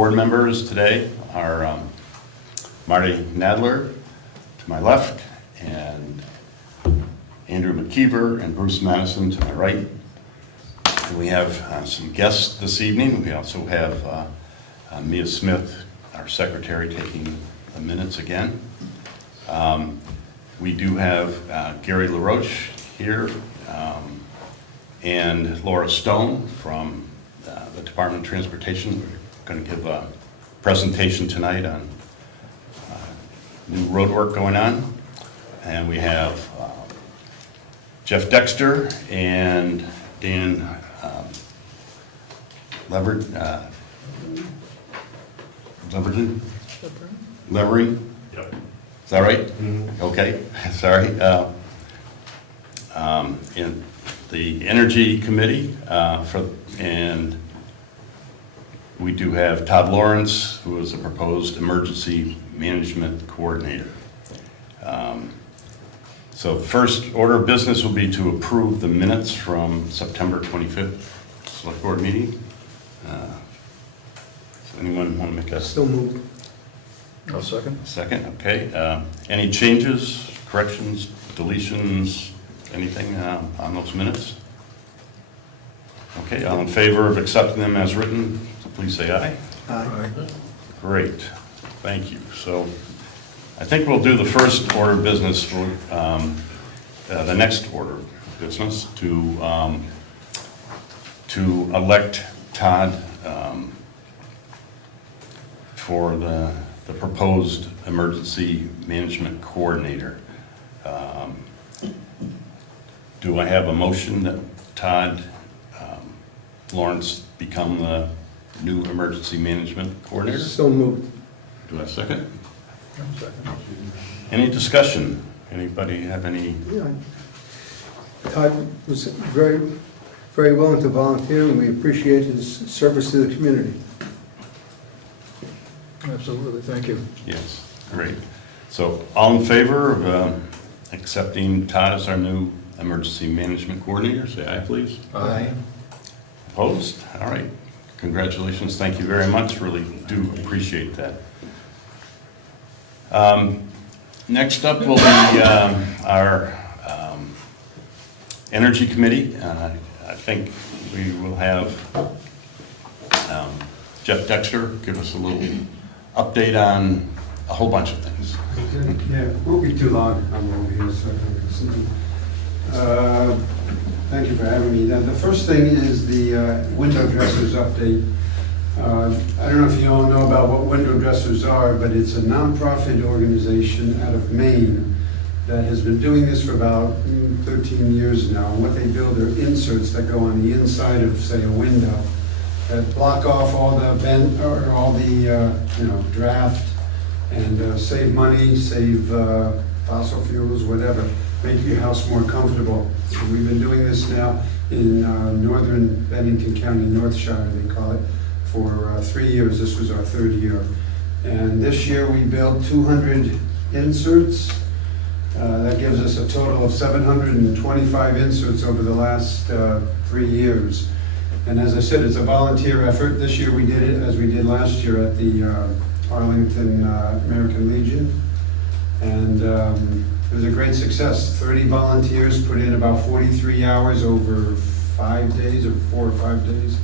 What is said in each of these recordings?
board members today are Marty Nadler to my left, and Andrew McKeever and Bruce Madison to my right. And we have some guests this evening. We also have Mia Smith, our secretary, taking the minutes again. We do have Gary LaRoche here, and Laura Stone from the Department of Transportation. We're going to give a presentation tonight on new road work going on. And we have Jeff Dexter and Dan Levering. Yep. Is that right? Mm-hmm. Okay, sorry. In the Energy Committee, and we do have Todd Lawrence, who is a proposed Emergency Management Coordinator. So the first order of business will be to approve the minutes from September 25th Select Board meeting. Does anyone want to make a Still moved. I'll second. second? Okay. Any changes, corrections, deletions, anything on those minutes? Okay, all in favor of accepting them as written, please say aye. Aye. Great, thank you. So I think we'll do the first order of business, for the next order of business, to elect Todd for the proposed Emergency Management Coordinator. Do I have a motion that Todd Lawrence become the new Emergency Management Coordinator? Still moved. Do I have a second? Second. Any discussion? Anybody have any? Yeah. Todd was very, very willing to volunteer, and we appreciate his service to the community. Absolutely, thank you. Yes, great. So all in favor of accepting Todd as our new Emergency Management Coordinator, say aye, please. Aye. Opposed? All right. Congratulations. Thank you very much. Really do appreciate that. Next up will be our Energy Committee. I think we will have Jeff Dexter give us a little update on a whole bunch of things. Yeah, won't be too long. I'm over here, so thank you for having me. The first thing is the window dressers update. I don't know if you all know about what window dressers are, but it's a nonprofit organization out of Maine that has been doing this for about 13 years now. And what they build are inserts that go on the inside of, say, a window that block off all the vent or all the draft, and save money, save fossil fuels, whatever, make your house more comfortable. So we've been doing this now in northern Bennington County, Northshire, they call it, for 3 years. This was our third year. And this year we built 200 inserts. That gives us a total of 725 inserts over the last 3 years. And as I said, it's a volunteer effort. This year we did it as we did last year at the Arlington American Legion. And it was a great success. 30 volunteers put in about 43 hours over 5 days or 4 or 5 days.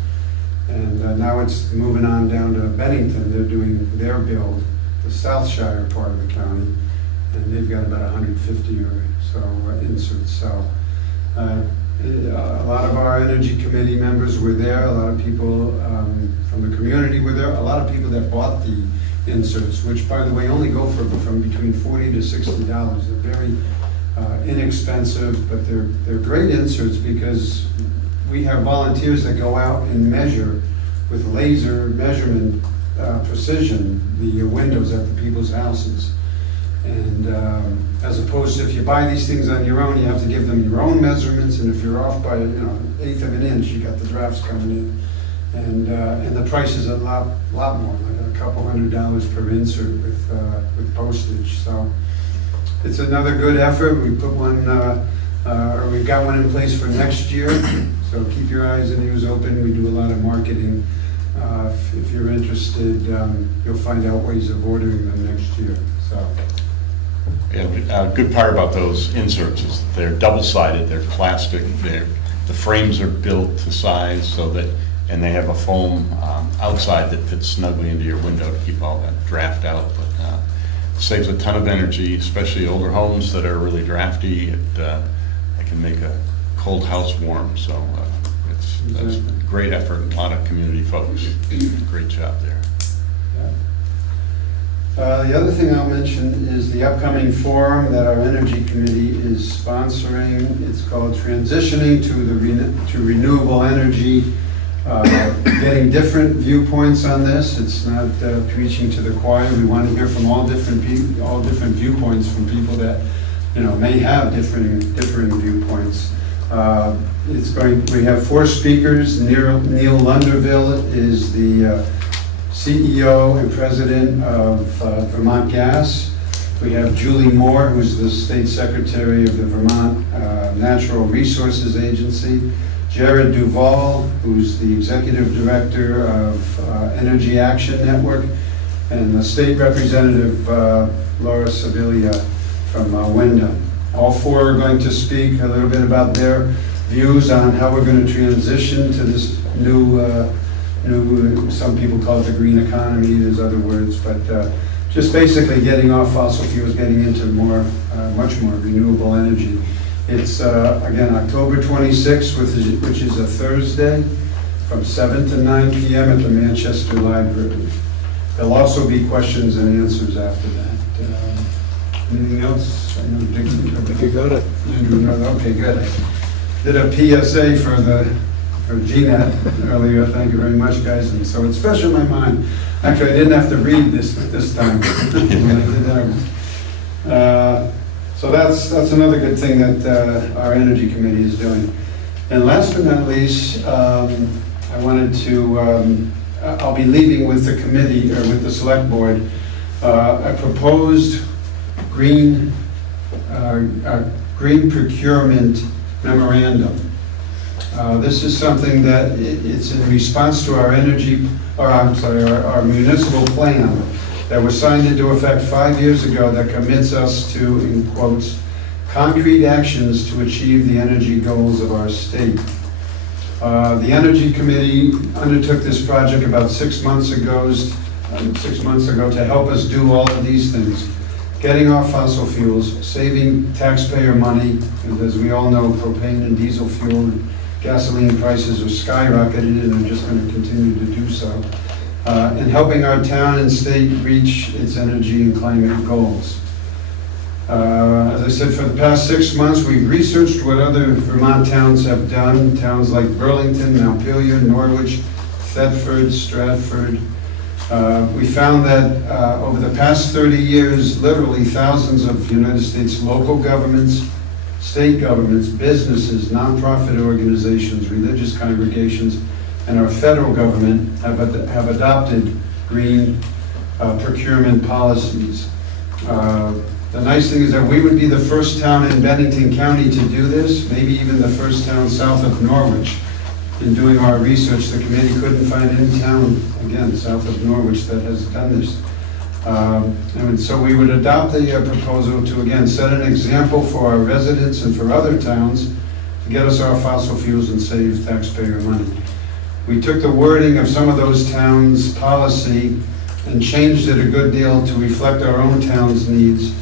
And now it's moving on down to Bennington. They're doing their build, the Southshire part of the county. And they've got about 150 or so inserts. So a lot of our Energy Committee members were there. A lot of people from the community were there. A lot of people that bought the inserts, which, by the way, only go for from between $40 to $60. They're very inexpensive, but they're great inserts because we have volunteers that go out and measure with laser measurement precision the windows at the people's houses. And as opposed to if you buy these things on your own, you have to give them your own measurements, and if you're off by an eighth of an inch, you got the drafts coming in. And the price is a lot more, like a couple $100 per insert with postage. So it's another good effort. We put one, or we've got one in place for next year. So keep your eyes and ears open. We do a lot of marketing If you're interested, you'll find out ways of ordering them next year, so. Yeah, a good part about those inserts is that they're double-sided, they're plastic, the frames are built to size so that, and they have a foam outside that fits snugly into your window to keep all that draft out. But saves a ton of energy, especially older homes that are really drafty. It can make a cold house warm, so that's a great effort, and a lot of community folks. Great job there. The other thing I'll mention is the upcoming forum that our Energy Committee is sponsoring. It's called Transitioning to Renewable Energy. Getting different viewpoints on this. It's not preaching to the choir. We want to hear from all different viewpoints from people that may have differing viewpoints. We have 4 speakers. Neil Lunderville is the CEO and President of Vermont Gas. We have Julie Moore, who's the State Secretary of the Vermont Natural Resources Agency. Jared Duval, who's the Executive Director of Energy Action Network, and the State Representative Laura Sevilla from Wyndham. All 4 are going to speak a little bit about their views on how we're going to transition to this new, some people call it the green economy, there's other words, but just basically getting off fossil fuels, getting into much more renewable energy. It's, again, October 26th, which is a Thursday, from 7 to 9 p.m. at the Manchester Library. There'll also be questions and answers after that. Anything else? I know Dick. I think you got it. Okay, good. Did a PSA for GNET earlier. Thank you very much, guys. And so it's fresh in my mind. Actually, I didn't have to read this time when I did that. So that's another good thing that our Energy Committee is doing. And last but not least, I wanted to, I'll be leaving with the committee, or with the select board, a proposed green procurement memorandum. This is something that it's in response to our our municipal plan that was signed into effect 5 years ago that commits us to, in quotes, concrete actions to achieve the energy goals of our state. The Energy Committee undertook this project about 6 months ago to help us do all of these things. Getting off fossil fuels, saving taxpayer money, and as we all know, propane and diesel fuel, gasoline prices are skyrocketed and are just going to continue to do so. And helping our town and state reach its energy and climate goals. As I said, for the past 6 months, we've researched what other Vermont towns have done. Towns like Burlington, Montpelier, Norwich, Thetford, Stratford. We found that over the past 30 years, literally thousands of United States local governments, state governments, businesses, nonprofit organizations, religious congregations, and our federal government have adopted green procurement policies. The nice thing is that we would be the first town in Bennington County to do this, maybe even the first town south of Norwich. In doing our research, the committee couldn't find any town, again, south of Norwich that has done this. And so we would adopt the proposal to, again, set an example for our residents and for other towns to get us off fossil fuels and save taxpayer money. We took the wording of some of those towns' policy and changed it a good deal to reflect our own town's needs.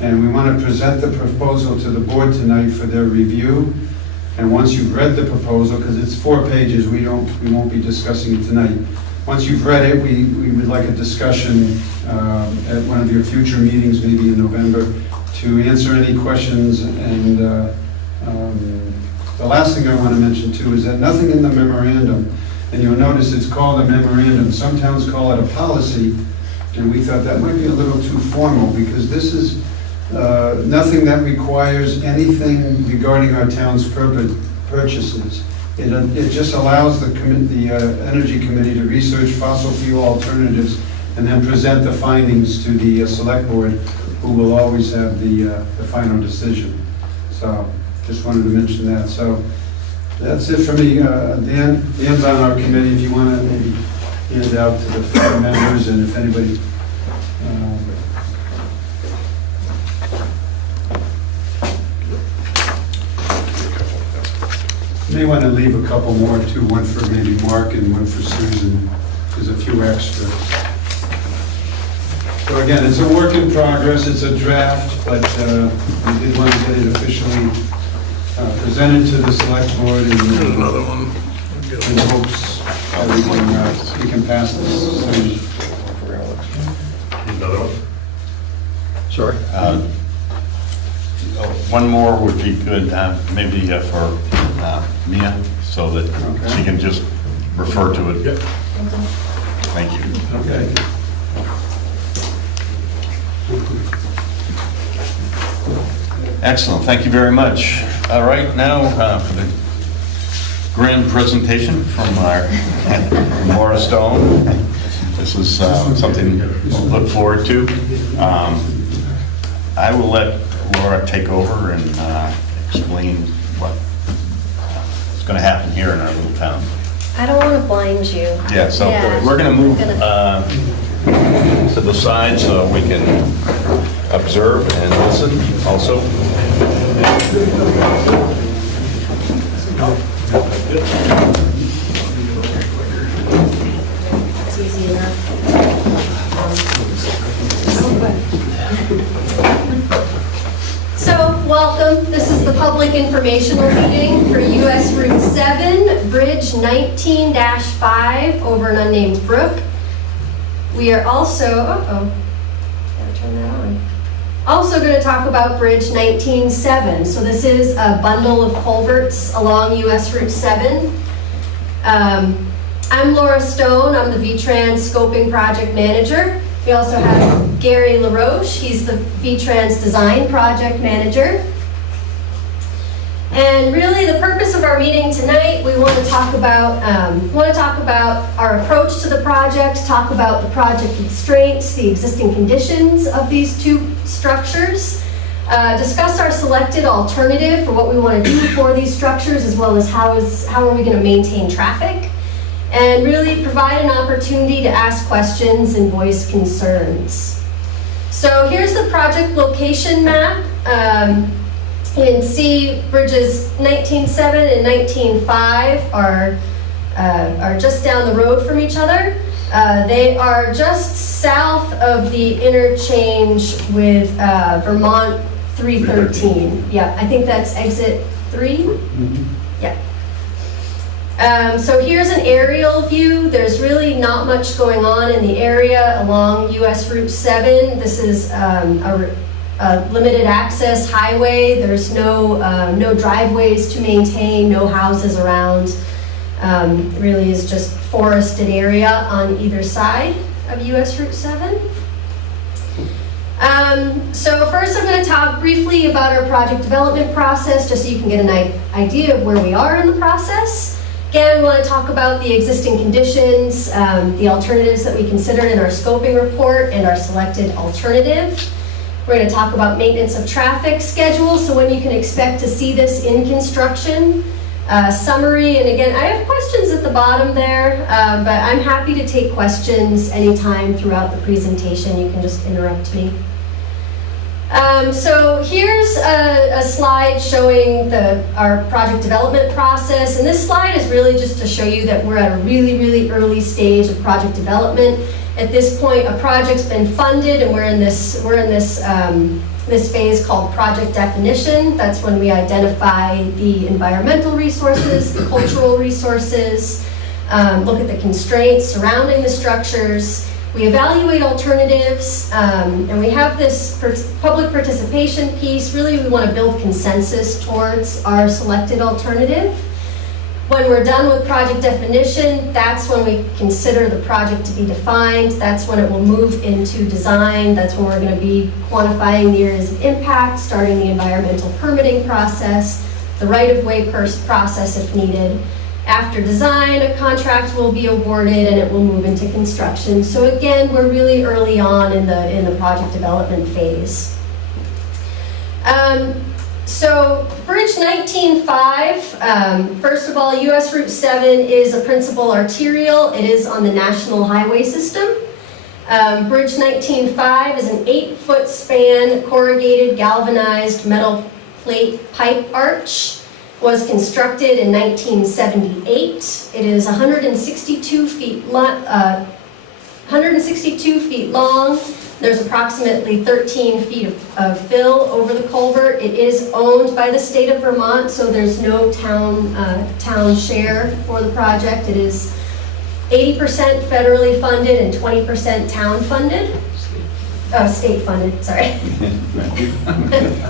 And we want to present the proposal to the board tonight for their review. And once you've read the proposal, because it's 4 pages, we won't be discussing it tonight. Once you've read it, we would like a discussion at one of your future meetings, maybe in November, to answer any questions. And the last thing I want to mention too is that nothing in the memorandum, and you'll notice it's called a memorandum. Some towns call it a policy, and we thought that might be a little too formal because this is nothing that requires anything regarding our town's purchases. It just allows the Energy Committee to research fossil fuel alternatives and then present the findings to the select board, who will always have the final decision. So just wanted to mention that. So that's it for me. Dan's on our committee if you want to maybe hand out to the floor members, and if anybody may want to leave a couple more too, one for maybe Mark and one for Susan. There's a few extra. So again, it's a work in progress, it's a draft, but we did want to get it officially presented to the select board Here's and another one. in hopes that we can pass this soon. Another one? Sorry. One more would be good, maybe for Mia, so that Okay. she can just refer to it. Yep. Thank you. Okay. Excellent, thank you very much. All right, now for the grand presentation from our from Laura Stone. This is something we'll look forward to. I will let Laura take over and explain what is going to happen here in our little town. I don't want to blind you. Yeah, so Yeah. we're going to move to the side so we can observe and listen also. It's easy enough. So, welcome. This is the public informational meeting for US Route 7, Bridge 19-5 over an unnamed brook. We are also, gotta turn that on. Also going to talk about Bridge 19-7. So this is a bundle of culverts along US Route 7. I'm Laura Stone. I'm the VTrans Scoping Project Manager. We also have Gary LaRoche. He's the VTrans Design Project Manager. And really, the purpose of our meeting tonight, we want to talk about our approach to the project, talk about the project constraints, the existing conditions of these two structures, discuss our selected alternative for what we want to do for these structures, as well as how are we going to maintain traffic, and really provide an opportunity to ask questions and voice concerns. So here's the project location map. You can see bridges 19.7 and 19.5 are just down the road from each other. They are just south of the interchange with Vermont 313. Yeah, I think that's exit 3. Yeah. So here's an aerial view. There's really not much going on in the area along US Route 7. This is a limited access highway. There's no driveways to maintain, no houses around. It really is just forested area on either side of US Route 7. So first I'm going to talk briefly about our project development process, just so you can get an idea of where we are in the process. Again, we want to talk about the existing conditions, the alternatives that we considered in our scoping report and our selected alternative. We're going to talk about maintenance of traffic schedule, so when you can expect to see this in construction. Summary, and again, I have questions at the bottom there, but I'm happy to take questions anytime throughout the presentation. You can just interrupt me. So here's a slide showing our project development process, and this slide is really just to show you that we're at a really, really early stage of project development. At this point, a project's been funded, and we're in this phase called project definition. That's when we identify the environmental resources, the cultural resources, look at the constraints surrounding the structures. We evaluate alternatives, and we have this public participation piece. Really, we want to build consensus towards our selected alternative. When we're done with project definition, that's when we consider the project to be defined. That's when it will move into design. That's when we're going to be quantifying the areas of impact, starting the environmental permitting process, the right-of-way process if needed. After design, a contract will be awarded and it will move into construction. So again, we're really early on in the project development phase. So Bridge 19.5, first of all, US Route 7 is a principal arterial. It is on the national highway system. Bridge 19.5 is an 8-foot span corrugated galvanized metal plate pipe arch. Was constructed in 1978. It is 162 feet long. There's approximately 13 feet of fill over the culvert. It is owned by the state of Vermont, so there's no town share for the project. It is 80% federally funded and 20% town funded. Oh, state funded, sorry.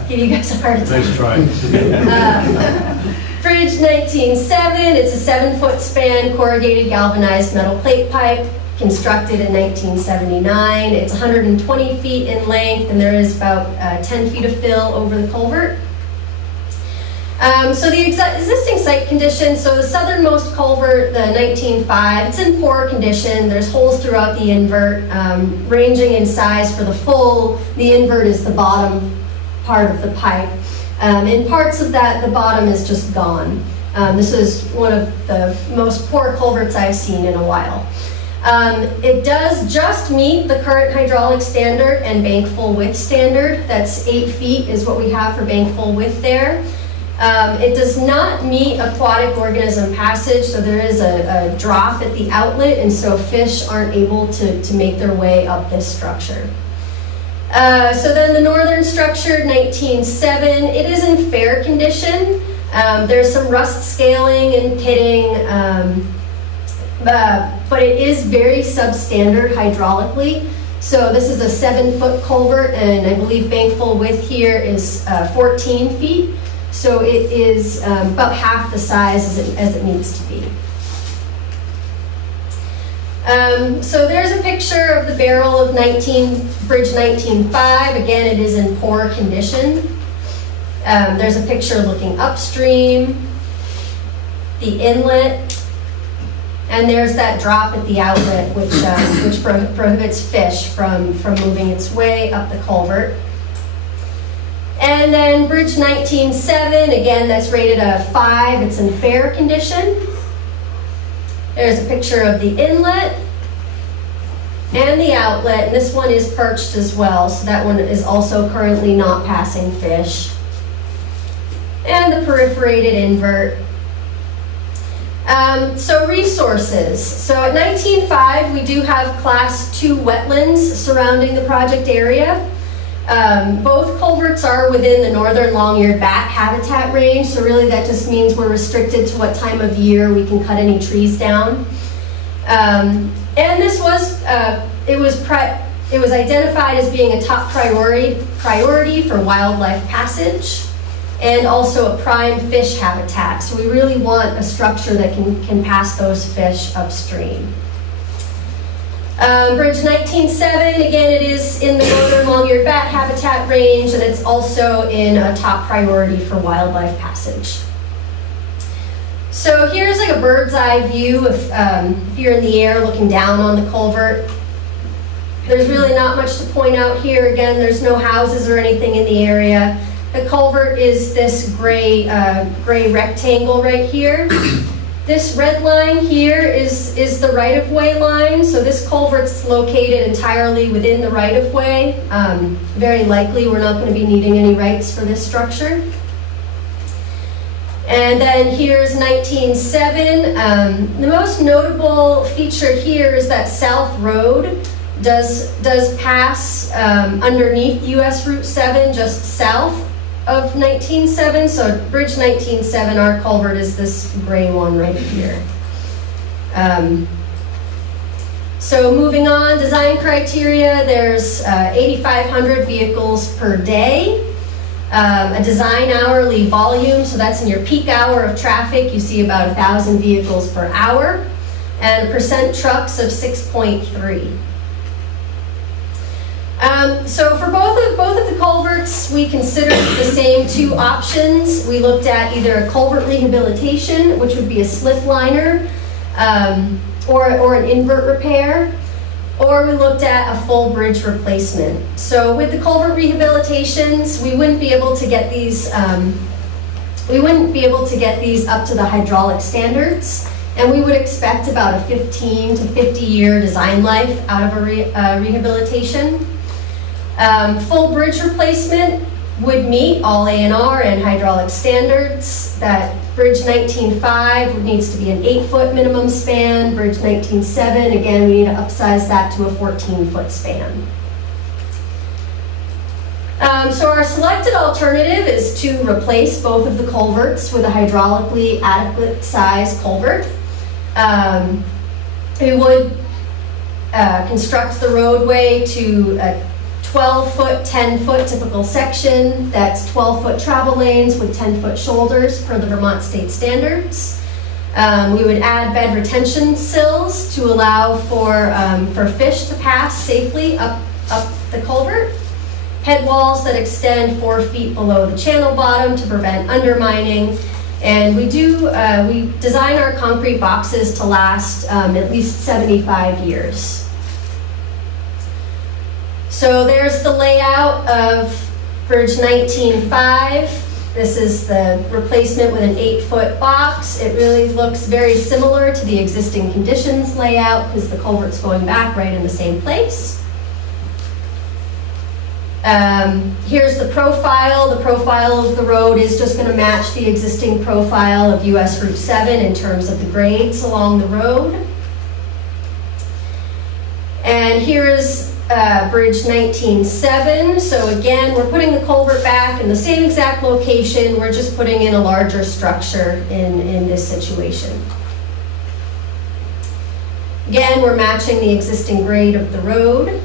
Give you guys a heart attack. Nice try. Bridge 19.7, it's a 7-foot span corrugated galvanized metal plate pipe, constructed in 1979. It's 120 feet in length, and there is about 10 feet of fill over the culvert. So the existing site condition, so the southernmost culvert, the 19.5, it's in poor condition. There's holes throughout the invert, ranging in size for the full. The invert is the bottom part of the pipe. In parts of that, the bottom is just gone. This is one of the most poor culverts I've seen in a while. It does just meet the current hydraulic standard and bank full width standard. That's 8 feet is what we have for bank full width there. It does not meet aquatic organism passage, so there is a drop at the outlet, and so fish aren't able to make their way up this structure. So then the northern structure, 19.7, it is in fair condition. There's some rust scaling and pitting, but it is very substandard hydraulically. So this is a 7-foot culvert, and I believe bank full width here is 14 feet. So it is about half the size as it needs to be. So there's a picture of the barrel of Bridge 19.5. Again, it is in poor condition. There's a picture looking upstream, the inlet, and there's that drop at the outlet, which prohibits fish from moving its way up the culvert. And then Bridge 19.7, again, that's rated a 5. It's in fair condition. There's a picture of the inlet and the outlet, and this one is perched as well, so that one is also currently not passing fish. And the perforated invert. So resources. So at 19.5, we do have Class 2 wetlands surrounding the project area. Both culverts are within the northern long-eared bat habitat range, so really that just means we're restricted to what time of year we can cut any trees down. And this was, it was identified as being a top priority for wildlife passage and also a prime fish habitat. So we really want a structure that can pass those fish upstream. Bridge 19.7, again, it is in the northern long-eared bat habitat range, and it's also in a top priority for wildlife passage. So here's like a bird's eye view if you're in the air looking down on the culvert. There's really not much to point out here. Again, there's no houses or anything in the area. The culvert is this gray rectangle right here. This red line here is the right-of-way line. So this culvert's located entirely within the right-of-way. Very likely we're not going to be needing any rights for this structure. And then here's 19.7. The most notable feature here is that South Road does pass underneath US Route 7, just south of 19.7. So Bridge 19.7, our culvert is this gray one right here. So moving on, design criteria, there's 8,500 vehicles per day. A design hourly volume, so that's in your peak hour of traffic, you see about 1,000 vehicles per hour, and a percent trucks of 6.3. So for both of the culverts, we considered the same two options. We looked at either a culvert rehabilitation, which would be a slip liner, or an invert repair. or we looked at a full bridge replacement. So with the culvert rehabilitations, we wouldn't be able to get these up to the hydraulic standards, and we would expect about a 15 to 50-year design life out of a rehabilitation. Full bridge replacement would meet all A&R and hydraulic standards. That Bridge 19.5 needs to be an 8-foot minimum span. Bridge 19.7, again, we need to upsize that to a 14-foot span. So our selected alternative is to replace both of the culverts with a hydraulically adequate size culvert. We would construct the roadway to a 12-foot, 10-foot typical section. That's 12-foot travel lanes with 10-foot shoulders per the Vermont state standards. We would add bed retention sills to allow for fish to pass safely up the culvert. Head walls that extend 4 feet below the channel bottom to prevent undermining. And we design our concrete boxes to last at least 75 years. So there's the layout of Bridge 19.5. This is the replacement with an 8-foot box. It really looks very similar to the existing conditions layout because the culvert's going back right in the same place. Here's the profile. The profile of the road is just going to match the existing profile of US Route 7 in terms of the grades along the road. And here's Bridge 19.7. So again, we're putting the culvert back in the same exact location. We're just putting in a larger structure in this situation. Again, we're matching the existing grade of the road.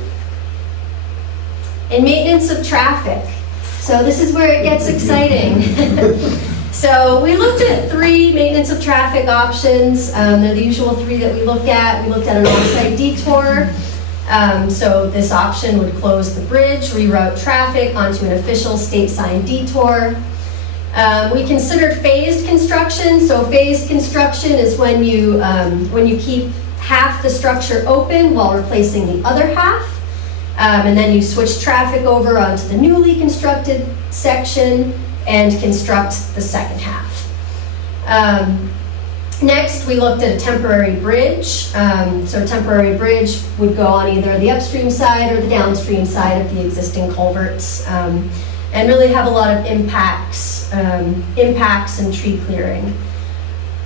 And maintenance of traffic. So this is where it gets exciting. So we looked at 3 maintenance of traffic options. They're the usual 3 that we look at. We looked at an off-site detour. So this option would close the bridge, reroute traffic onto an official state-signed detour. We considered phased construction. So phased construction is when you keep half the structure open while replacing the other half. And then you switch traffic over onto the newly constructed section and construct the second half. Next, we looked at a temporary bridge. So a temporary bridge would go on either the upstream side or the downstream side of the existing culverts, and really have a lot of impacts and tree clearing.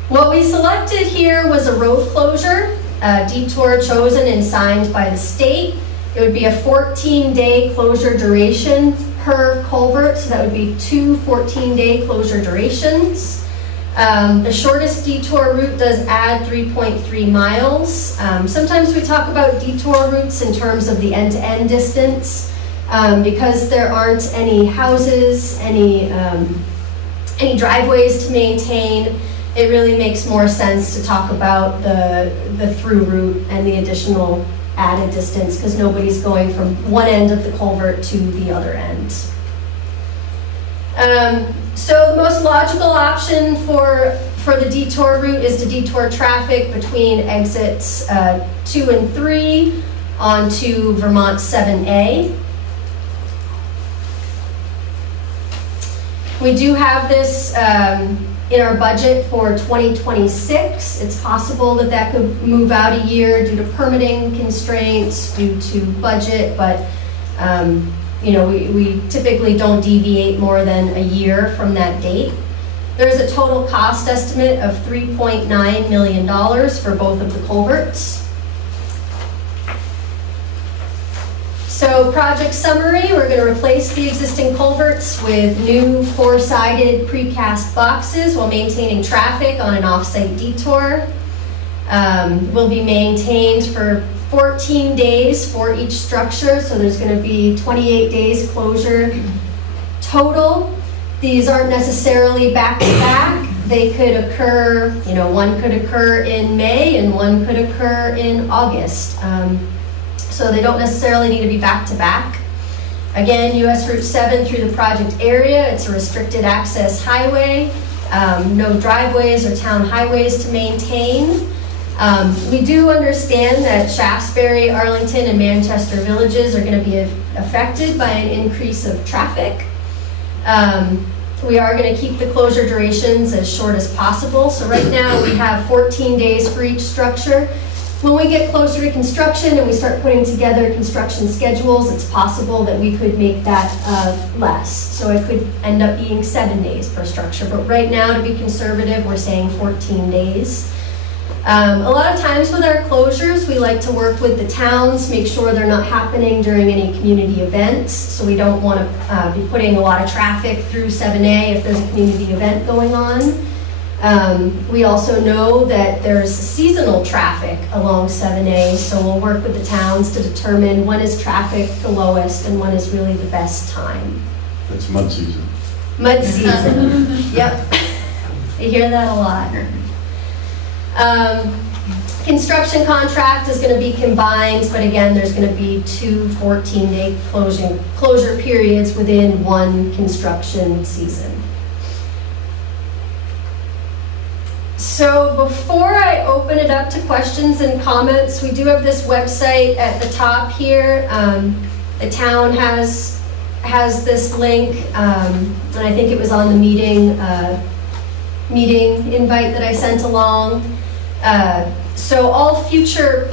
What we selected here was a road closure, a detour chosen and signed by the state. It would be a 14-day closure duration per culvert, so that would be 2 14-day closure durations. The shortest detour route does add 3.3 miles. Sometimes we talk about detour routes in terms of the end-to-end distance. Because there aren't any houses, any driveways to maintain, it really makes more sense to talk about the through route and the additional added distance because nobody's going from one end of the culvert to the other end. So the most logical option for the detour route is to detour traffic between exits 2 and 3 onto Vermont 7A. We do have this in our budget for 2026. It's possible that that could move out a year due to permitting constraints, due to budget, but we typically don't deviate more than a year from that date. There's a total cost estimate of $3.9 million for both of the culverts. So project summary, we're going to replace the existing culverts with new 4-sided precast boxes while maintaining traffic on an off-site detour. Will be maintained for 14 days for each structure, so there's going to be 28 days closure total. These aren't necessarily back-to-back. They could occur, one could occur in May and one could occur in August. So they don't necessarily need to be back-to-back. Again, US Route 7 through the project area, it's a restricted access highway, no driveways or town highways to maintain. We do understand that Shaftesbury, Arlington, and Manchester villages are going to be affected by an increase of traffic. We are going to keep the closure durations as short as possible. So right now we have 14 days for each structure. When we get closer to construction and we start putting together construction schedules, it's possible that we could make that less. So it could end up being 7 days per structure. But right now, to be conservative, we're saying 14 days. A lot of times with our closures, we like to work with the towns, make sure they're not happening during any community events. So we don't want to be putting a lot of traffic through 7A if there's a community event going on. We also know that there's seasonal traffic along 7A, so we'll work with the towns to determine when is traffic the lowest and when is really the best time. That's mud season. Mud season, yep. You hear that a lot. Construction contract is going to be combined, but again, there's going to be 2 14-day closure periods within one construction season. So before I open it up to questions and comments, we do have this website at the top here. The town has this link, and I think it was on the meeting invite that I sent along. So all future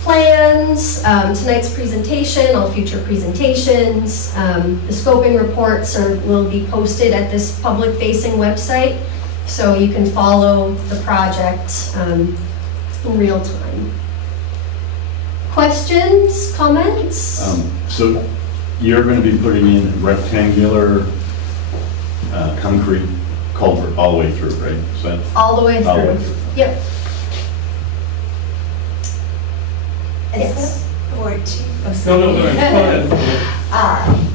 plans, tonight's presentation, all future presentations, the scoping reports will be posted at this public-facing website, so you can follow the project in real time. Questions, comments? So you're going to be putting in rectangular concrete culvert all the way through, right? Is that All the way all the way through. through? Yep. It's 14. No, go ahead.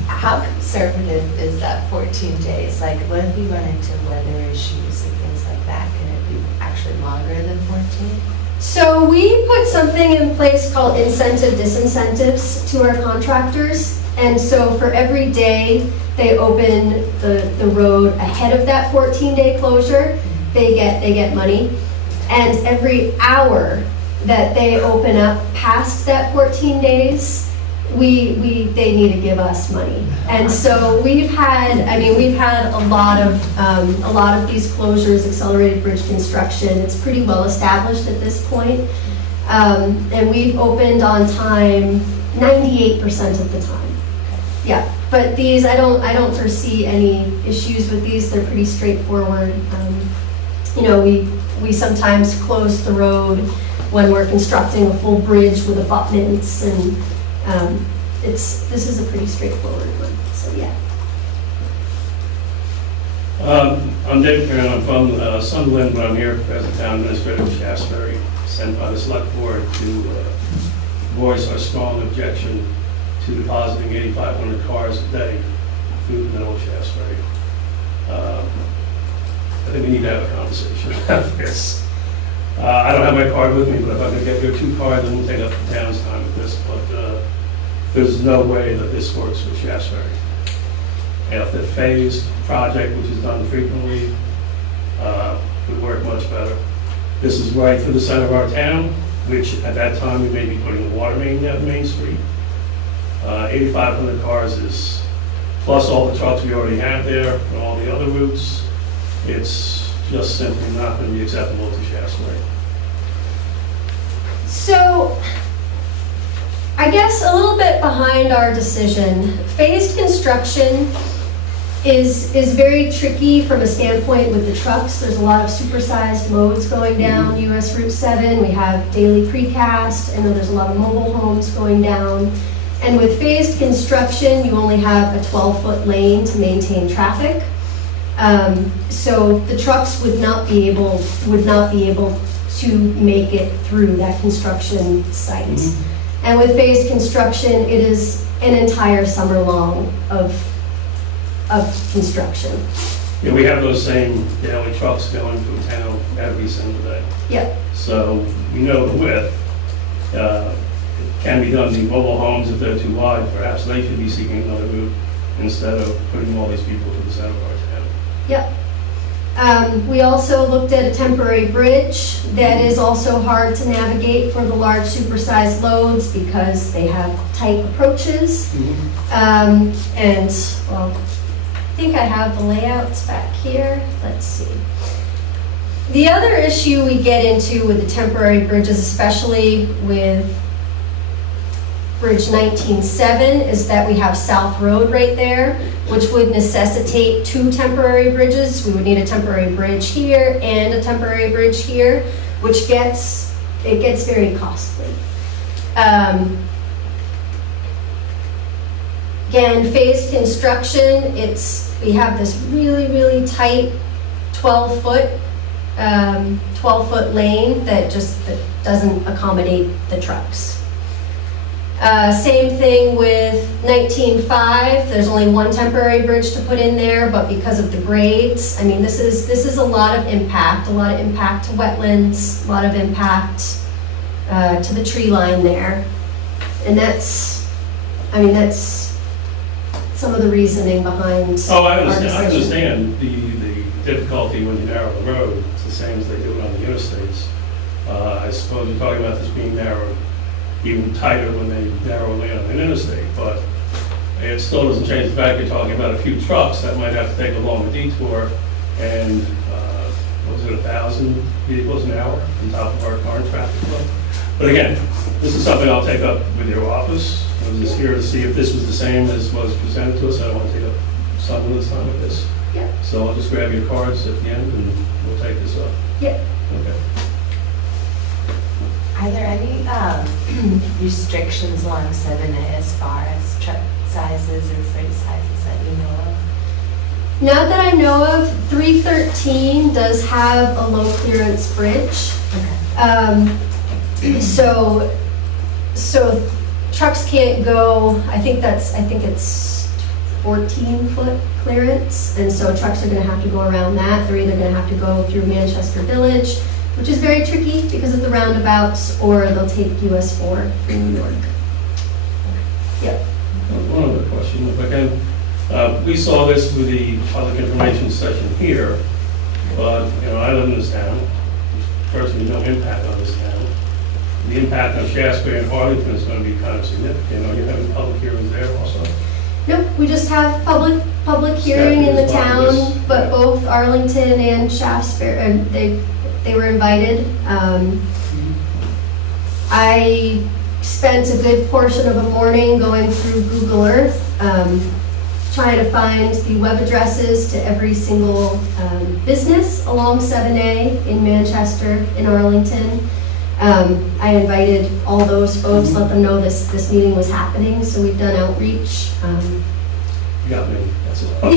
How conservative is that 14 days? Like, what if you run into weather issues and things like that? Can it be actually longer than 14? So we put something in place called incentive disincentives to our contractors. And so for every day they open the road ahead of that 14-day closure, they get money. And every hour that they open up past that 14 days, they need to give us money. And so we've had a lot of these closures, accelerated bridge construction. It's pretty well established at this point. And we've opened on time 98% of the time. Yeah, but these, I don't foresee any issues with these. They're pretty straightforward. We sometimes close the road when we're constructing a full bridge with abutments, and this is a pretty straightforward one, so yeah. I'm Dave Karen, I'm from Sunderland, but I'm here as a town administrator of Shaftesbury, sent by the select board to voice our strong objection to depositing 8,500 cars a day through the middle of Shaftesbury. I think we need to have a conversation about this. I don't have my card with me, but if I could get your 2 cards, then we'll take up the town's time with this. But there's no way that this works with Shaftesbury. If the phased project, which is done frequently, would work much better. This is right through the center of our town, which at that time we may be putting a water main down Main Street. 8,500 cars is, plus all the trucks we already have there and all the other routes. It's just simply not going to be acceptable to Shaftesbury. So, I guess a little bit behind our decision, phased construction is very tricky from a standpoint with the trucks. There's a lot of supersized loads going down US Route 7. We have daily precast, and then there's a lot of mobile homes going down. And with phased construction, you only have a 12-foot lane to maintain traffic. So the trucks would not be able to make it through that construction site. Mm-hmm. And with phased construction, it is an entire summer long of construction. Yeah, we have those same daily trucks going through town every single day. Yep. So we know the width. It can be done. The mobile homes, if they're too wide, perhaps they should be seeking another route instead of putting all these people to the center of our town. Yep. We also looked at a temporary bridge that is also hard to navigate for the large supersized loads because they have tight approaches. And, well, I think I have the layouts back here. Let's see. The other issue we get into with the temporary bridges, especially with Bridge 19-7, is that we have South Road right there, which would necessitate 2 temporary bridges. We would need a temporary bridge here and a temporary bridge here, which gets very costly. Again, phased construction, we have this really, really tight 12-foot lane that doesn't accommodate the trucks. Same thing with 19.5, there's only 1 temporary bridge to put in there, but because of the grades, I mean, this is a lot of impact to wetlands, a lot of impact to the tree line there. And that's some of the reasoning behind Oh, I our decision. understand the difficulty when you narrow the road. It's the same as they do it on the interstates. I suppose you're talking about this being narrowed even tighter when they narrow lane on an interstate, but it still doesn't change the fact you're talking about a few trucks that might have to take a longer detour and, what was it, 1,000 vehicles an hour on top of our current traffic flow. But again, this is something I'll take up with your office. I was just here to see if this was the same as was presented to us. I don't want to take up Sunderland's time with this. Yeah. So I'll just grab your cards at the end and we'll take this up. Yeah. Okay. Are there any restrictions along 7A as far as truck sizes or freight sizes that you know of? Not that I know of. 313 does have a low clearance bridge. Okay. So trucks can't go, I think it's 14-foot clearance, and so trucks are gonna have to go around that. They're either gonna have to go through Manchester Village, which is very tricky because of the roundabouts, or they'll take US 4 from New York. Yep. One other question, if I can. We saw this with the public information session here, but, I live in this town. Personally, no impact on this town. The impact on Shasberry and Arlington is going to be kind of significant. Are you having public hearings there also? Nope, we just have public hearing in the town, but both Arlington and Shaftesbury, they were invited. I spent a good portion of a morning going through Google Earth, trying to find the web addresses to every single business along 7A in Manchester, in Arlington. I invited all those folks, let them know this meeting was happening, so we've done outreach. You got me, that's all.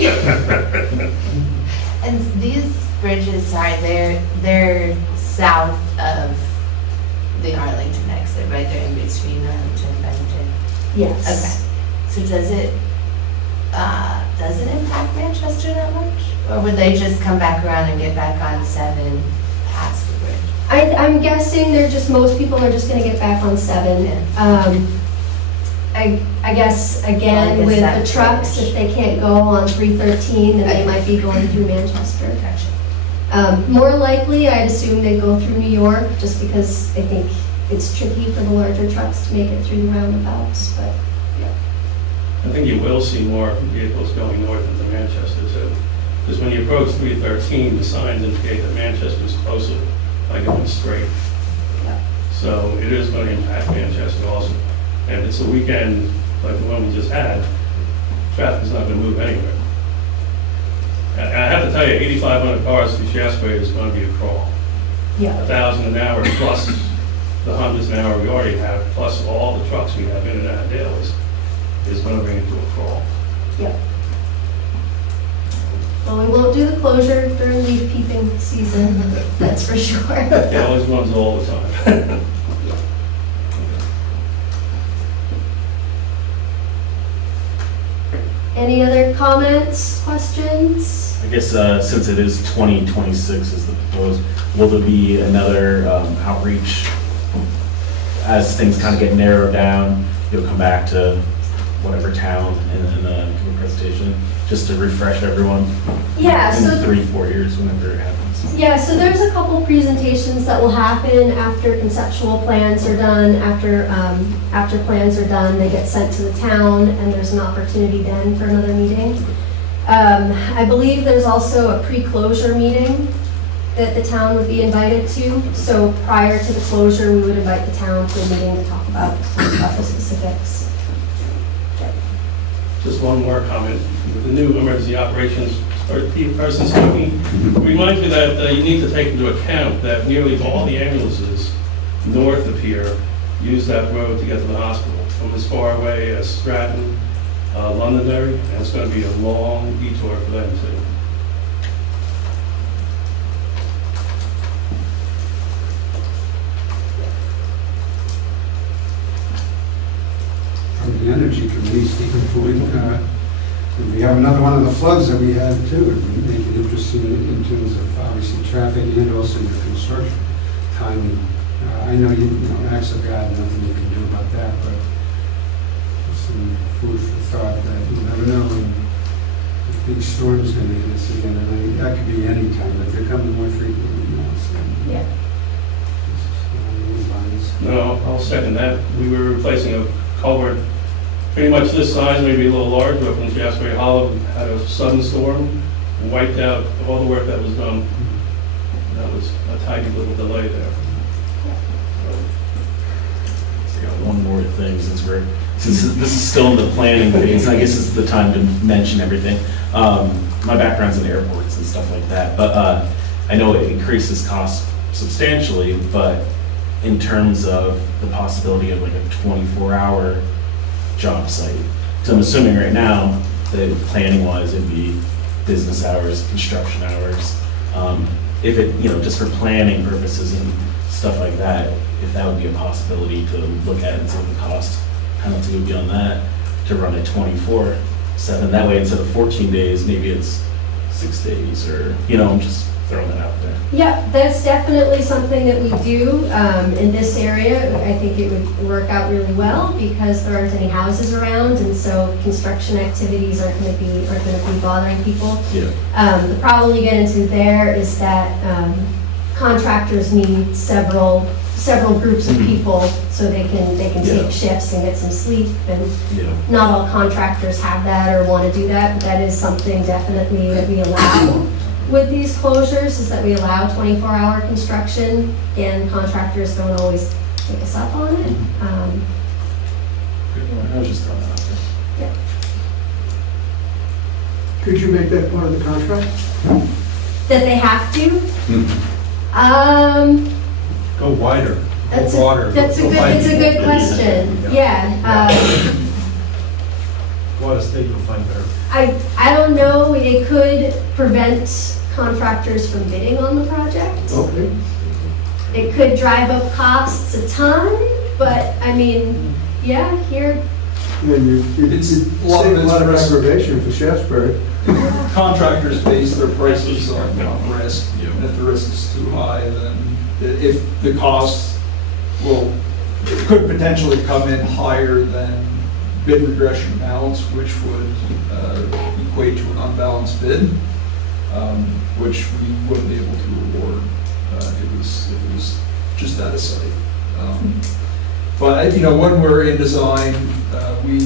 And these bridges they're south of the Arlington exit, right? They're in between Arlington and Bennington. Yes. Okay. So does it impact Manchester that much? Or would they just come back around and get back on 7 past the bridge? I'm guessing most people are just gonna get back on 7. Yeah. I guess, again, Well, I guess with that the trucks, bridge. if they can't go on 313, then they might be going through Manchester. Gotcha. More likely, I'd assume they go through New York, just because I think it's tricky for the larger trucks to make it through the roundabouts, but, I think you will see more vehicles going north into Manchester too. Because when you approach 313, the signs indicate that Manchester is closer by going straight. yeah. So it is going to impact Manchester also. And if it's a weekend like the one we just had, traffic is not going to move anywhere. And I have to tell you, 8,500 cars through Shasberry is going to be a crawl. Yeah. 1,000 an hour plus the hundreds an hour we already have, plus all the trucks we have in and out of Dale is going to bring it to a crawl. Yep. Well, we won't do the closure during leaf peeping season, that's for sure. It always runs all the time. Any other comments, questions? I guess since it is 2026 is the proposed, will there be another outreach as things kind of get narrowed down? You'll come back to whatever town and then give a presentation, just to refresh everyone Yeah, in so 3-4 years, whenever it happens. Yeah, so there's a couple presentations that will happen after conceptual plans are done, after plans are done, they get sent to the town, and there's an opportunity then for another meeting. I believe there's also a pre-closure meeting that the town would be invited to. So prior to the closure, we would invite the town to a meeting to talk about the specifics. Just one more comment. With the new emergency operations person speaking, remind you that you need to take into account that nearly all the ambulances north of here use that road to get to the hospital, from as far away as Stratton, Londonderry, and it's going to be a long detour for them too. From the Energy Committee, Stephen Floyd, we have another one of the floods that we had too. It would make it interesting in terms of obviously traffic and also your construction timing. I know acts of God, nothing you can do about that, but some food for thought that you never know when a big storm's going to hit us again. And that could be any time, but they're coming more frequently now. So Yeah. No, I'll second that. We were replacing a culvert pretty much this size, maybe a little larger, up in Jasper Hollow, had a sudden storm, wiped out all the work that was done. That was a tiny little delay there. So I got one more thing, since this is still in the planning phase, I guess it's the time to mention everything. My background's in airports and stuff like that, but I know it increases costs substantially, but in terms of the possibility of like a 24-hour job site. So I'm assuming right now that planning-wise it'd be business hours, construction hours. If it, just for planning purposes and stuff like that, if that would be a possibility to look at and see what the cost penalty would be on that, to run it 24/7. That way, instead of 14 days, maybe it's 6 days, or, I'm just throwing that out there. Yeah, that's definitely something that we do in this area. I think it would work out really well because there aren't any houses around, and so construction activities aren't going to be bothering people. Yeah. The problem you get into there is that contractors need several groups of people so they can take shifts and get some sleep, and not all contractors have that or want to do that, but that is something definitely that we allow. With these closures is that we allow 24-hour construction, and contractors don't always take us up on it. I was just throwing that out there. Could you make that part of the contract? That they have to? Go wider, That's go broader. it's a good question. Yeah. Go out of state, you'll find better. I don't know, it could prevent contractors from bidding on the project. Okay. It could drive up costs a ton, but I mean, yeah, here, Then you It's save a lot of a lot of it's risk. aggravation for Shaftesbury. Contractors base their prices on risk, and if the risk is too high, then if the costs could potentially come in higher than bid regression amounts, which would equate to an unbalanced bid, which we wouldn't be able to reward if it was just at a site. But when we're in design, we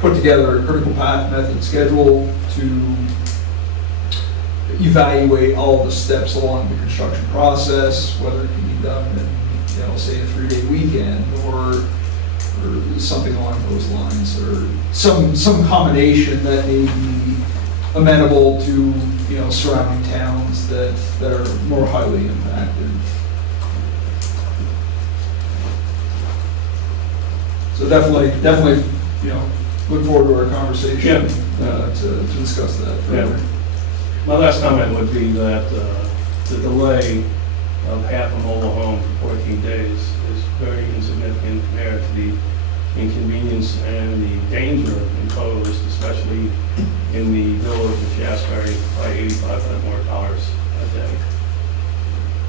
put together a critical path method schedule to evaluate all the steps along the construction process, whether it can be done in, say a 3-day weekend or something along those lines, or some combination that may be amenable to surrounding towns that are more highly impacted. So definitely, look forward to our conversation to discuss that further. My last comment would be that the delay of half a mobile home for 14 days is very insignificant compared to the inconvenience and the danger imposed, especially in the village of Shaftesbury, by 8,500 more cars a day.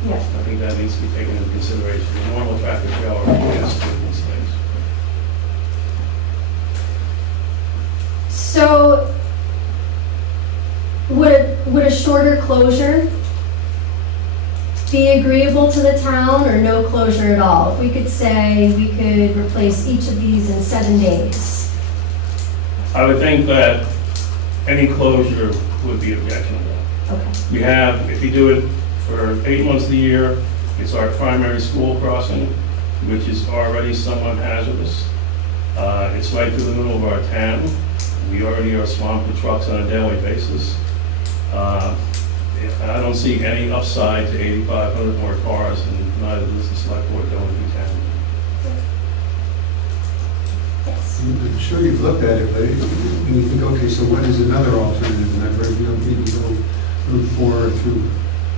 yeah. I think that needs to be taken into consideration. The normal traffic flow is doing these things. So would a shorter closure be agreeable to the town, or no closure at all? If we could say we could replace each of these in 7 days. I would think that any closure would be objectionable. Okay. We have, if you do it for 8 months of the year, it's our primary school crossing, which is already somewhat hazardous. It's right through the middle of our town. We already are swamped with trucks on a daily basis. I don't see any upside to 8,500 more cars, and neither does the select board going through town. Yes. I'm sure you've looked at it, but you think, okay, so what is another alternative? And I've heard, people go Route 4 or through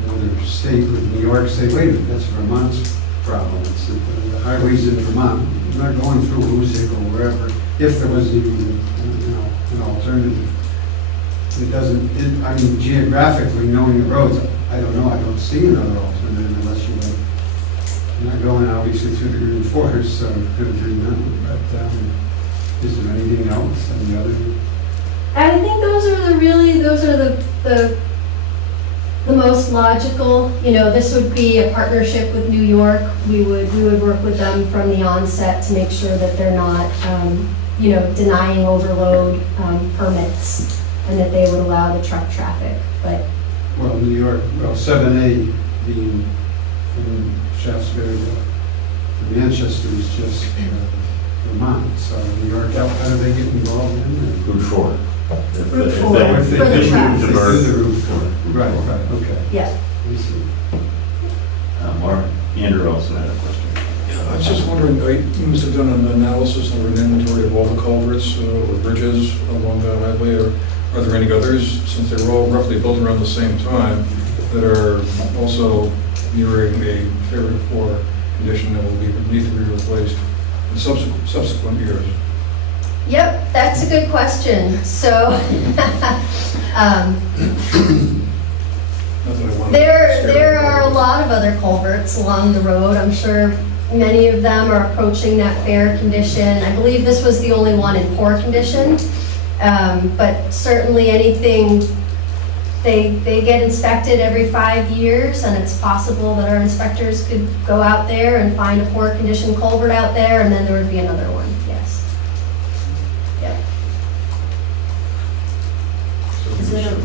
another state, with New York, say, wait a minute, that's Vermont's problem. It's the highways in Vermont. You're not going through Hoosick or wherever, if there was even, an alternative. It doesn't, I mean, geographically, knowing the roads, I don't know, I don't see another alternative unless you're not going obviously through the Green Forest, so Green Mountain, but is there anything else on the other? I think those are the most logical. This would be a partnership with New York. We would work with them from the onset to make sure that they're not, denying overload permits, and that they would allow the truck traffic. But Well, New York, 7A being from Shaftesbury to Manchester is just Vermont, so New York, how do they get involved in it? Route 4. Route 4 If for they the did trucks. move the They do the bird. Route 4. Right, okay. yeah. I see. Or Andrew also had a question. I was just wondering, you must have done an analysis or an inventory of all the culverts or bridges along that highway, or are there any others, since they were all roughly built around the same time, that are also nearing a very poor condition that will need to be replaced in subsequent years? Yep, that's a good question. So Not that I want to there scare are a anybody. lot of other culverts along the road. I'm sure many of them are approaching that fair condition. I believe this was the only one in poor condition. But certainly anything, they get inspected every 5 years, and it's possible that our inspectors could go out there and find a poor condition culvert out there, and then there would be another one, yes. Yep. So Is we it a- should-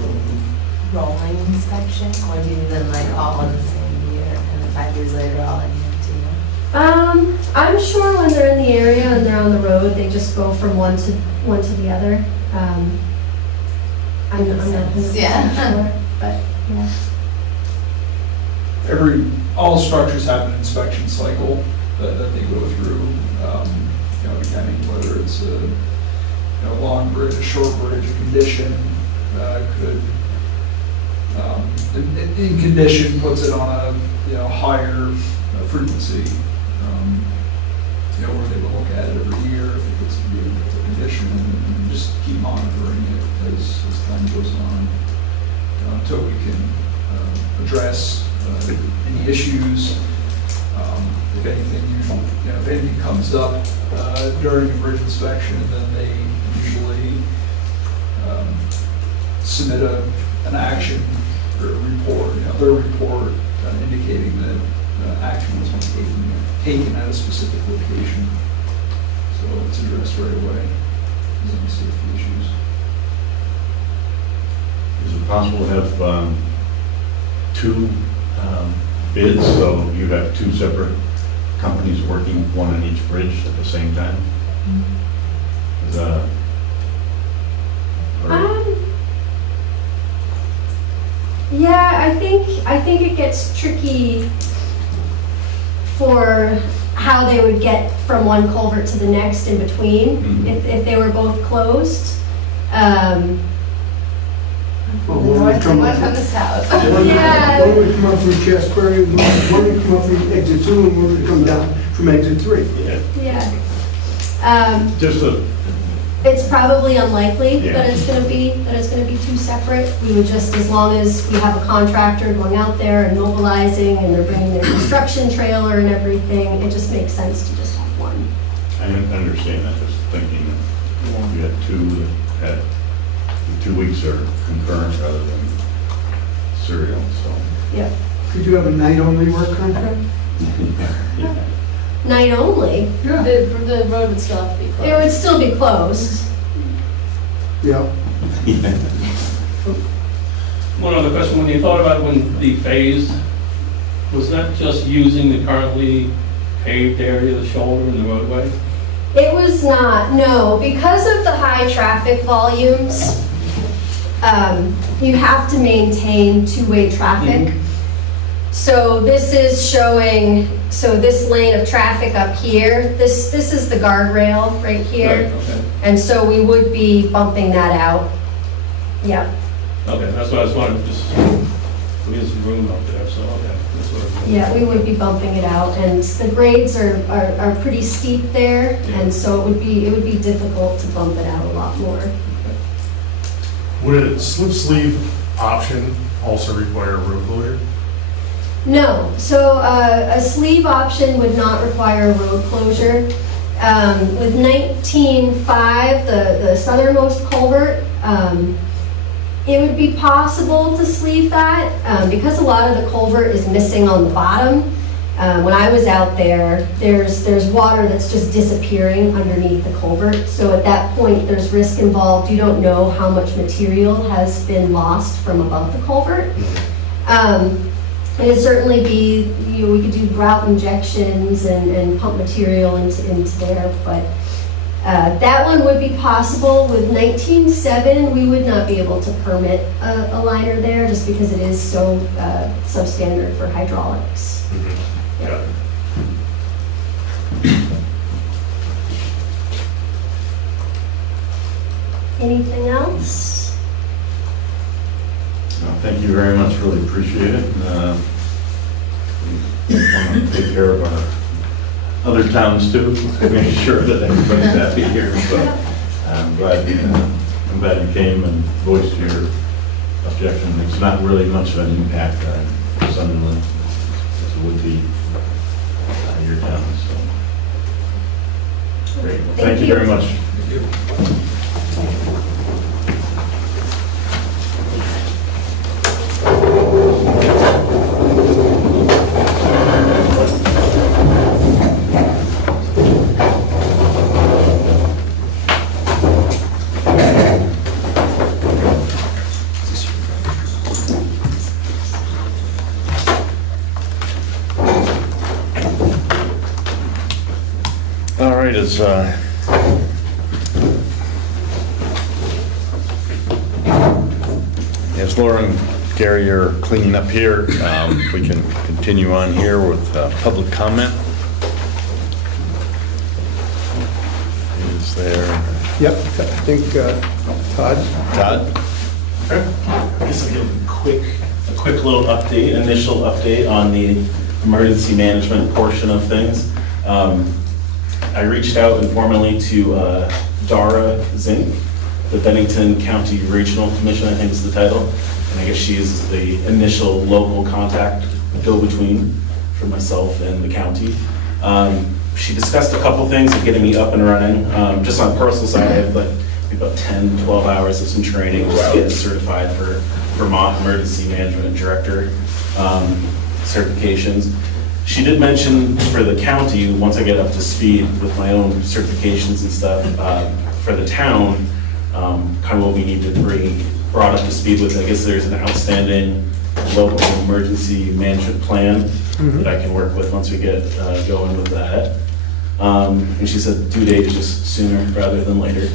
Rolling inspection, or do you do them like all in the same year, and then 5 years later, all in here too? I'm sure when they're in the area and they're on the road, they just go from one to the other. I'm not 100% Yeah. sure, but yeah. All structures have an inspection cycle that they go through, depending whether it's a long bridge, a short bridge, a condition, could, in condition puts it on a, higher frequency, where they will look at it every year if it gets to be a condition, and just keep monitoring it as time goes on, until we can address any issues. If anything comes up during a bridge inspection, then they usually submit an action or a report, their report indicating that action was taken at a specific location. So it's addressed right away. There's any safety issues. Is it possible to have two bids, so you have two separate companies working, one on each bridge at the same time? Is that Yeah, I think it gets tricky for how they would get from one culvert to the next in between, Mhm. if they were both closed. Well, The one north would and come one up from the south. Yeah. One would come up from Shasberry, one would come up from exit 2, and one would come down from exit 3. Yeah, Yeah. just a, It's probably unlikely Yeah. that it's gonna be two separate. We would just, as long as we have a contractor going out there and mobilizing, and they're bringing their construction trailer and everything, it just makes sense to just have one. I understand that, just thinking that you had two that had the 2 weeks are concurrent rather than serial, so. Yep. Could you have a night-only work contract? Yeah. Night only, The road would still have to be closed. it would still be closed. Yeah. One other question, when you thought about when the phased, was that just using the currently paved area, the shoulder and the roadway? It was not, no, because of the high traffic volumes, you have to maintain two-way traffic. So this is showing, so this lane of traffic up here, this is the guardrail right Right, here. okay. And so we would be bumping that out. Yep. Okay, that's what I was wondering, just, we have some room up there, so, okay. That's what I was- Yeah, we would be bumping it out, and the grades are pretty steep there, and so it would be difficult to bump it out a lot more. Would a slip sleeve option also require a road closure? No, so a sleeve option would not require a road closure. With 19.5, the southernmost culvert, it would be possible to sleeve that because a lot of the culvert is missing on the bottom. When I was out there, there's water that's just disappearing underneath the culvert. So at that point, there's risk involved. You don't know how much material has been lost from above the culvert. It'd certainly be, we could do grout injections and pump material into there, but that one would be possible. With 19.7, we would not be able to permit a liner there just because it is so substandard for hydraulics. Got it. Anything else? Thank you very much, really appreciate it. We want to take care of our other towns too, make sure that everybody's happy here. But I'm glad you came and voiced your objection. It's not really much of an impact on Sunderland as it would be your town, so. Great. Thank you very much. All right, as Laura and Gary are cleaning up here, we can continue on here with public comment. Is there Yep, I think Todd? Todd? I guess I'll give a quick little update, initial update on the emergency management portion of things. I reached out informally to Dara Zink, the Bennington County Regional Commission, I think is the title. And I guess she is the initial local contact go-between for myself and the county. She discussed a couple things of getting me up and running. Just on the personal side, I have like about 10, 12 hours of some training just to get certified for Vermont Emergency Management Director certifications. She did mention for the county, once I get up to speed with my own certifications and stuff, for the town, kind of what we need to bring brought up to speed with. I guess there's an outstanding local emergency management plan that I can work with once we get going with that. And she said due date is just sooner rather than later.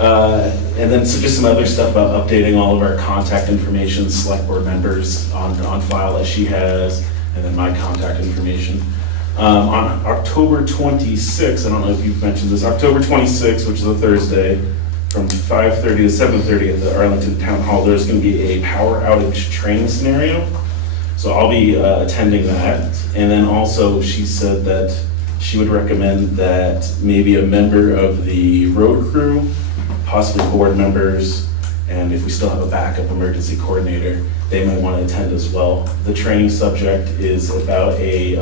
And then so just some other stuff about updating all of our contact information, select board members on file that she has, and then my contact information. On October 26th, I don't know if you've mentioned this, October 26th, which is a Thursday, from 5:30 to 7:30 at the Arlington Town Hall, there's going to be a power outage training scenario. So I'll be attending that. And then also she said that she would recommend that maybe a member of the road crew, possibly board members, and if we still have a backup emergency coordinator, they might want to attend as well. The training subject is about a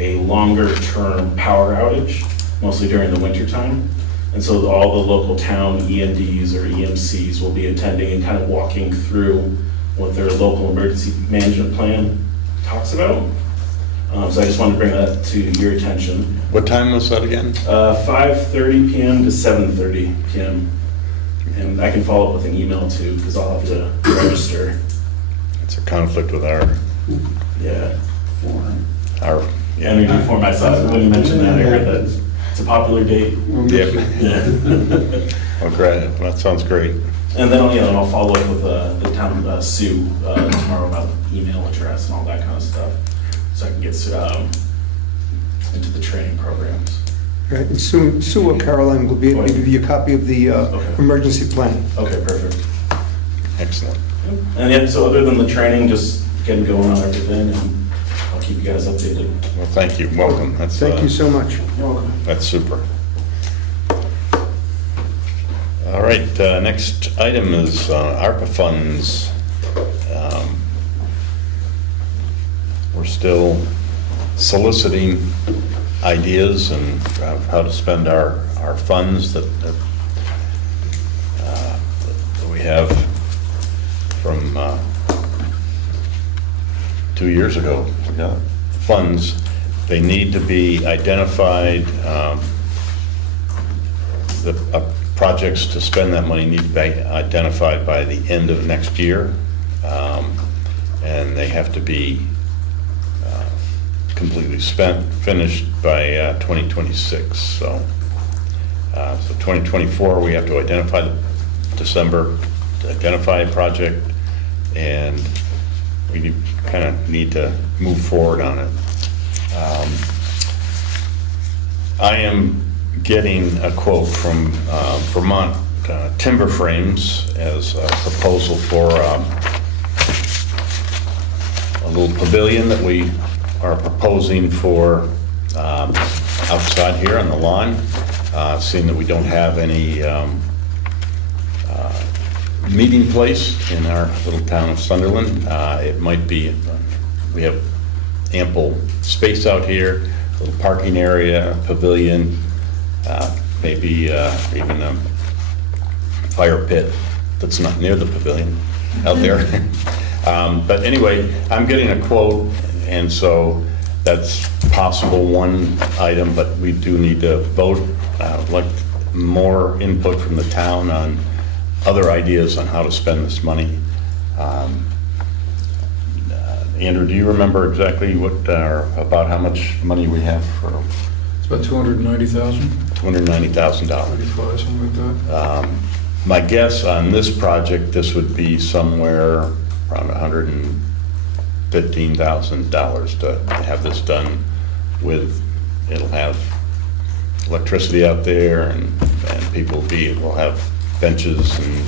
longer term power outage, mostly during the winter time. And so all the local town EMDs or EMCs will be attending and kind of walking through what their local emergency management plan talks about. So I just wanted to bring that to your attention. What time was that again? 5:30 PM to 7:30 PM. And I can follow up with an email too, because I'll have to register. It's a conflict with our, Yeah. yeah. Energy for myself, when you mentioned that, I heard that it's a popular date. Yep. Yeah. Oh, great, that sounds great. And then, I'll follow up with the town, Sue, tomorrow about email address and all that kind of stuff. So I can get into the training programs. Right, and Sue or Caroline will be able to give you a copy of the Okay. emergency plan. Okay, perfect. Excellent. And yeah, so other than the training, just getting going on everything, and I'll keep you guys updated. Well, thank you, welcome. That's, Thank you so much. You're welcome. That's super. All right, next item is ARPA funds. We're still soliciting ideas and how to spend our funds that we have from 2 years ago. We got funds. They need to be identified. The projects to spend that money need to be identified by the end of next year. And they have to be completely finished by 2026. So 2024, we have to identify December, to identify a project, and we kind of need to move forward on it. I am getting a quote from Vermont Timber Frames as a proposal for a little pavilion that we are proposing for outside here on the lawn, seeing that we don't have any meeting place in our little town of Sunderland. It might be, we have ample space out here, a little parking area, pavilion, maybe even a fire pit that's not near the pavilion out there. But anyway, I'm getting a quote, and so that's possible one item, but we do need to vote. I'd like more input from the town on other ideas on how to spend this money. Andrew, do you remember exactly about how much money we have for? It's about $290,000, $290,000. 35, something like that. My guess on this project, this would be somewhere around $115,000 to have this done with. It'll have electricity out there, and people will have benches and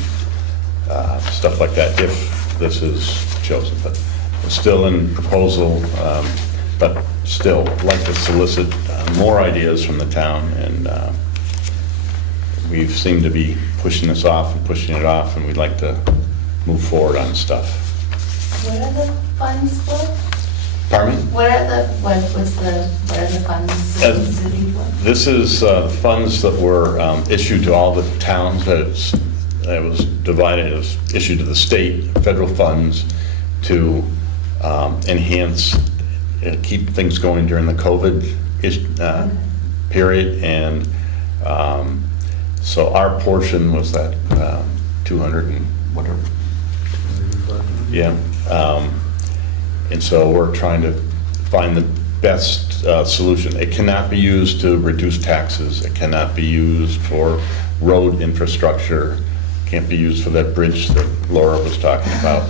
stuff like that if this is chosen. But it's still in proposal, but still like to solicit more ideas from the town, and we seem to be pushing this off and pushing it off, and we'd like to move forward on stuff. What are the funds for? Pardon me? What are the funds Uh, city for? This is funds that were issued to all the towns. It was divided, it was issued to the state, federal funds to enhance, keep things going during the COVID period. And so our portion was that 200 and whatever. Yeah. And so we're trying to find the best solution. It cannot be used to reduce taxes. It cannot be used for road infrastructure. Can't be used for that bridge that Laura was talking about.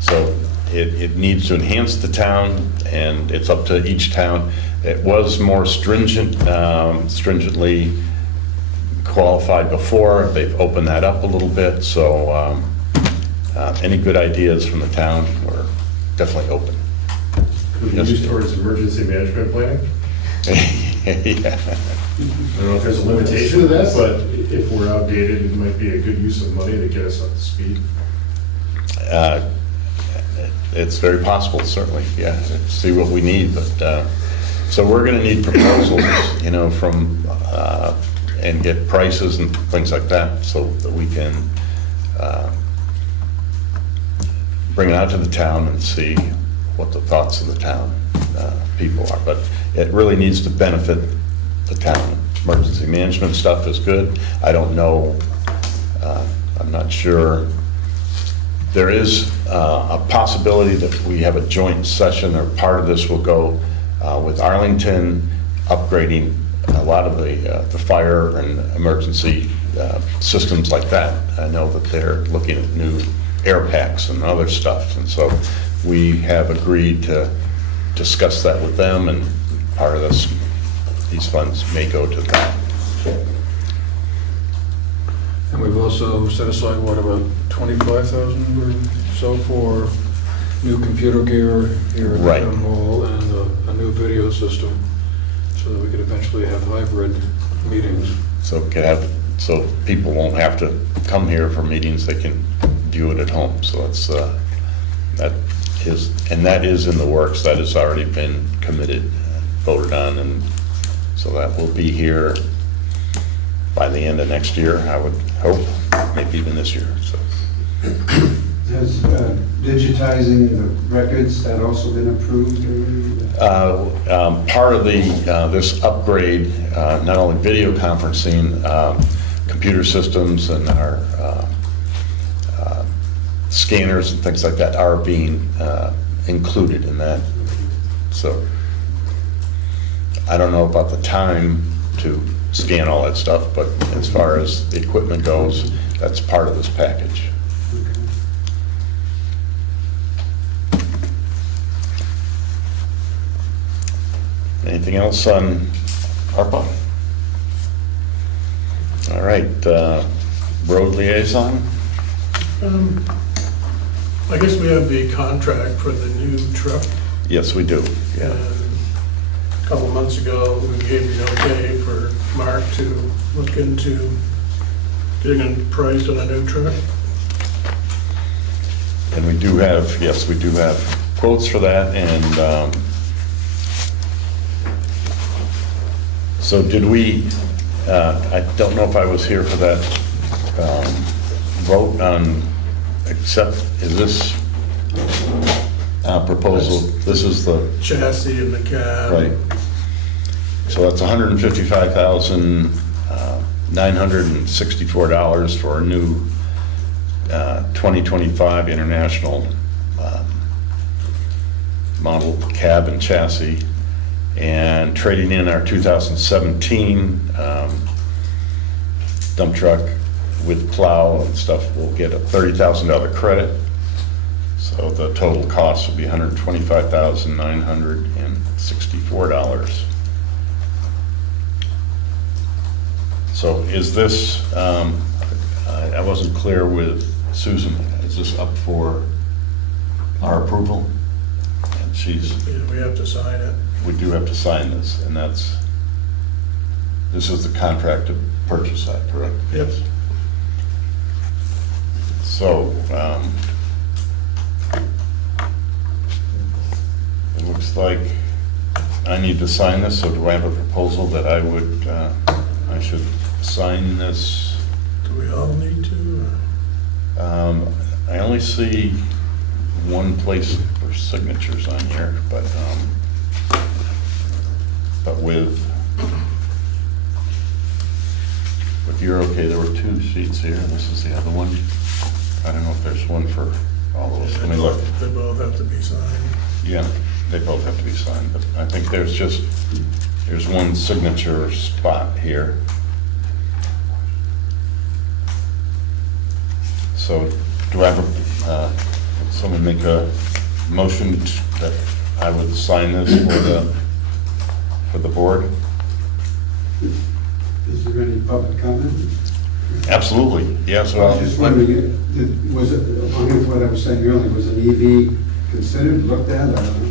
So it needs to enhance the town, and it's up to each town. It was more stringently qualified before. They've opened that up a little bit. So any good ideas from the town, we're definitely open. Could be used towards emergency management planning? Yeah. I don't know if there's a limitation to that, but if we're outdated, it might be a good use of money to get us up to speed. It's very possible, certainly, yeah, see what we need, but, so we're gonna need proposals, from and get prices and things like that, so that we can bring it out to the town and see what the thoughts of the town people are. But it really needs to benefit the town. Emergency management stuff is good. I don't know, I'm not sure. There is a possibility that we have a joint session, or part of this will go with Arlington, upgrading a lot of the fire and emergency systems like that. I know that they're looking at new air packs and other stuff, and so we have agreed to discuss that with them, and part of these funds may go to that. And we've also set aside, what, about 25,000 or so for new computer gear here at the Right. town hall, and a new video system, so that we could eventually have hybrid meetings. So so people won't have to come here for meetings, they can view it at home. So it's, that is in the works, that has already been committed, voted on, and so that will be here by the end of next year, I would hope, maybe even this year, so. Has digitizing the records, that also been approved? Part of this upgrade, not only video conferencing, computer systems and our scanners and things like that are being included in that. So I don't know about the time to scan all that stuff, but as far as the equipment goes, that's part of this package. Anything else on ARPA? All right, road liaison? I guess we have the contract for the new truck. Yes, we do, yeah. And a couple months ago, we gave the okay for Mark to look into getting a price on a new truck. And we do have, yes, we do have quotes for that, and so did we, I don't know if I was here for that vote on, is this proposal, this is the, Chassis and the cab. right. So that's $155,964 for a new 2025 International model cab and chassis, and trading in our 2017 dump truck with plow and stuff, we'll get a $30,000 credit. So the total cost will be $125,964. So is this, I wasn't clear with Susan, is this up for our approval? And she's, Yeah, we have to sign it. we do have to sign this, and this is the contract to purchase that, correct? Yep. So, it looks like I need to sign this, so do I have a proposal that I should sign this? Do we all need to? I only see one place for signatures on here, but if you're okay, there were two sheets here, and this is the other one. I don't know if there's one for all those. Let me look. They both have to be signed. Yeah, they both have to be signed, but I think there's one signature spot here. So do I have someone make a motion that I would sign this for the board? Is there any public comment? Absolutely, yes. I was just wondering, was it, along with what I was saying earlier, was an EV considered, looked at? I don't know.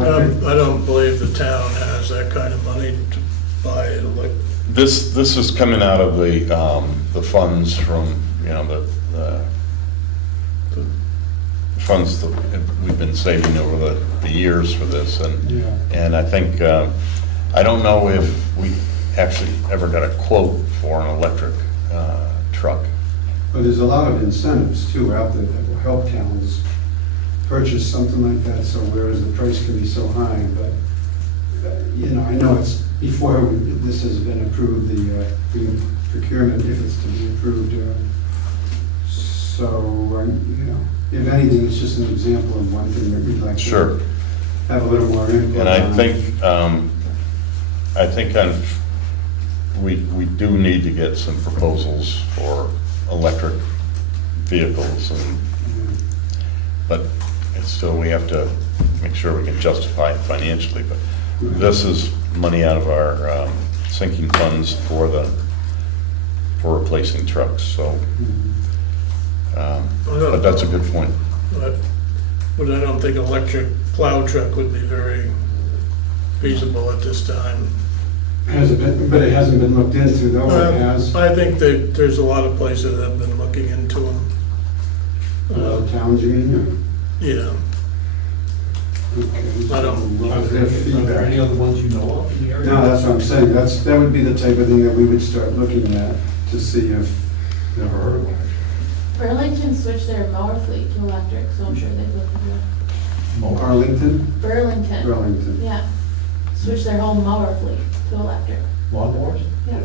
Electric? I don't believe the town has that kind of money to buy it. Like, This is coming out of the funds from, the funds that we've been saving over the years for this, Yeah. and I think, I don't know if actually ever got a quote for an electric truck. But there's a lot of incentives too out there that will help towns purchase something like that, so whereas the price can be so high, but, you know, I know it's before this has been approved, the procurement, if it's to be approved. So, you know, if anything, it's just an example of one thing that we'd like Sure. to have a little more input And I on. think we do need to get some proposals for electric vehicles, but it's still, we have to make sure we can justify it financially. But this is money out of our sinking funds for replacing trucks, so, but that's a good point. But I don't think an electric plow truck would be very feasible at this time. Has it been, but it hasn't been looked into though, it has. I think that there's a lot of places that have been looking into them. Towns, you mean? Yeah, Okay. I don't- How's their Are there feedback? any other ones you know of in the area? No, that's what I'm saying, that would be the type of thing that we would start looking at to see if, Never heard of one. Burlington switched their mower fleet to electric, so I'm sure they'd look into it. Arlington, Burlington, Burlington. yeah, switched their whole mower fleet to electric. Lawnmowers? Yeah.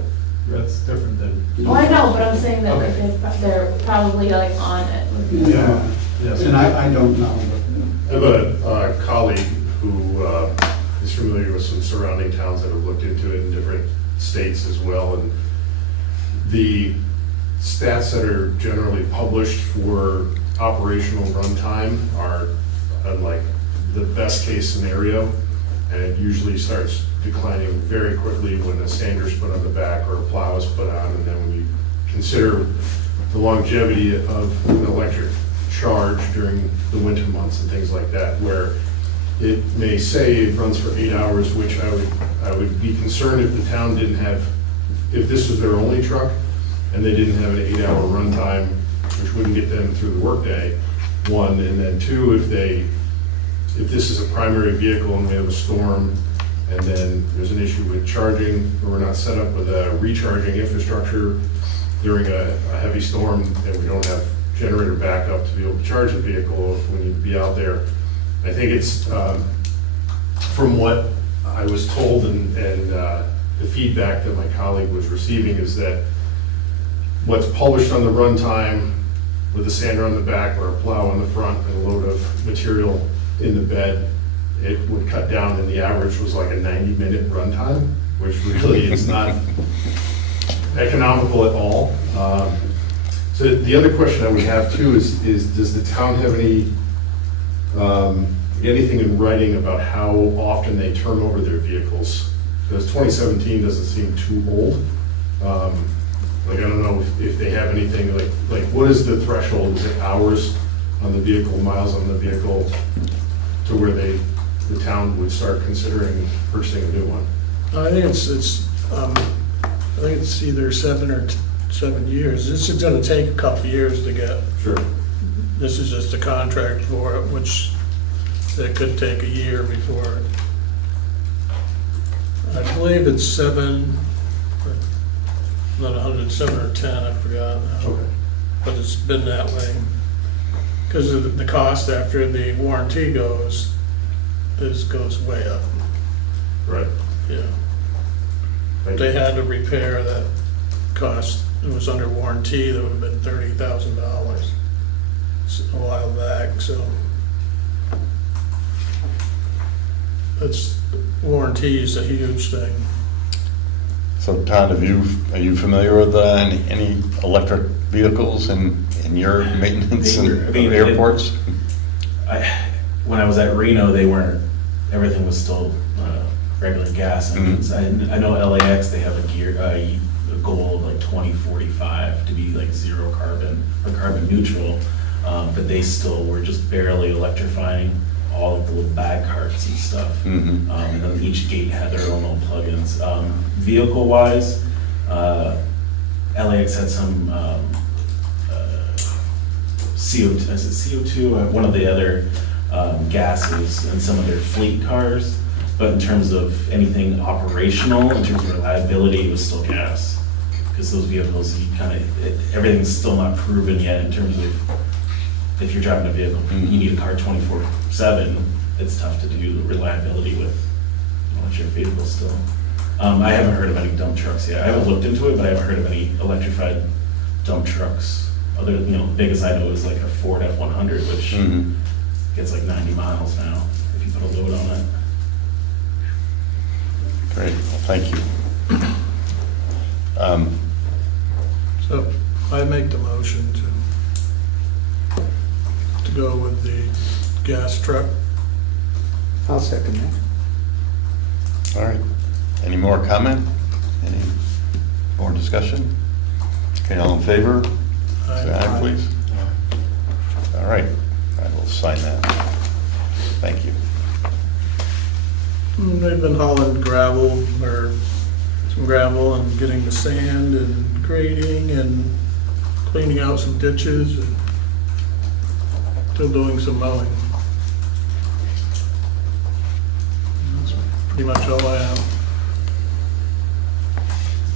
That's different than. Well, I know, but I'm saying that like, Okay. they're probably like on it. Yeah, Yes. and I don't know, I have a colleague who is familiar with some surrounding towns that have looked into it in different states as well. And the stats that are generally published for operational runtime are like the best case scenario. And it usually starts declining very quickly when a sander's put on the back or a plow is put on. And then when you consider the longevity of an electric charge during the winter months and things like that, where it may say it runs for 8 hours, which I would be concerned if the town didn't have, if this was their only truck and they didn't have an 8-hour runtime, which wouldn't get them through the workday, one, and then two, if this is a primary vehicle and we have a storm and then there's an issue with charging, or we're not set up with a recharging infrastructure during a heavy storm, and we don't have generator backup to be able to charge the vehicle if we need to be out there. I think it's, from what I was told and the feedback that my colleague was receiving, is that what's published on the runtime with a sander on the back or a plow on the front and a load of material in the bed, it would cut down, and the average was like a 90-minute runtime, which really is not economical at all. So the other question I would have too is does the town have anything in writing about how often they turn over their vehicles? Because 2017 doesn't seem too old. Like, I don't know if they have anything, like what is the threshold? Is it hours on the vehicle, miles on the vehicle, to where the town would start considering purchasing a new one? I think it's either 7 or 7 years. This is gonna take a couple of years to get. Sure. This is just a contract for it, which it could take a year before. I believe it's 7, not 100, 7 or 10, I forgot now. Okay. But it's been that way. Because of the cost after the warranty goes way up, Right. yeah. Thank They you. had to repair that cost, it was under warranty, that would have been $30,000 a while back, so. That's, warranty is a huge thing. So Todd, are you familiar with any electric vehicles in your maintenance and Being- airports? When I was at Reno, everything was still regular gas engines. I know LAX, they have a goal of like 2045 to be like zero carbon or carbon neutral, but they still were just barely electrifying all of the little bag carts and stuff. Mhm. And then each gate had their own little plugins. Vehicle-wise, LAX had some CO2, is it CO2? One of the other gases in some of their fleet cars. But in terms of anything operational, in terms of reliability, it was still gas. Because those vehicles, you kind of, everything's still not proven yet in terms of if you're driving a vehicle, you need a car 24/7, it's tough to do reliability with electric vehicles still. I haven't heard of any dump trucks yet. I haven't looked into it, but I haven't heard of any electrified dump trucks. Other, the biggest I know is like a Ford F-100, which gets like 90 miles now if you put a load on it. Great, well, thank you. So I make the motion to go with the gas truck. I'll second that. All right, any more comment? Any more discussion? Okay, all in favor? Say aye, please. All right, I will sign that. Thank you. They've been hauling gravel, or some gravel, and getting the sand and grading and cleaning out some ditches and still doing some mowing. That's pretty much all I have.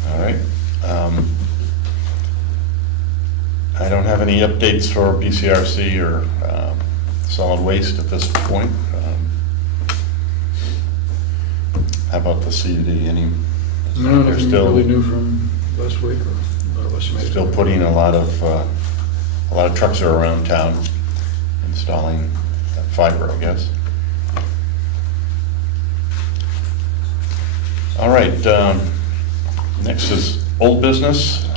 All right. I don't have any updates for BCRC or solid waste at this point. How about the CUD? No, They're nothing still really new from last week or last week. still putting a lot of trucks are around town installing fiber, I guess. All right. Next is old business.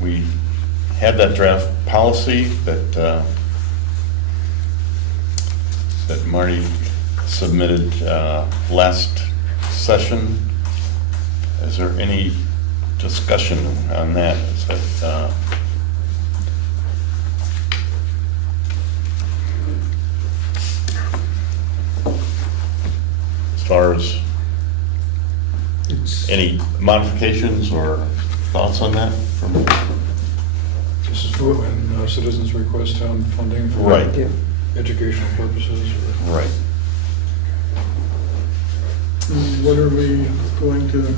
We had that draft policy that Marty submitted last session. Is there any discussion on that? Is that, as far as any modifications or thoughts on that from? This is for when citizens request town funding for Right. Yeah. educational purposes. Right. What are we going to,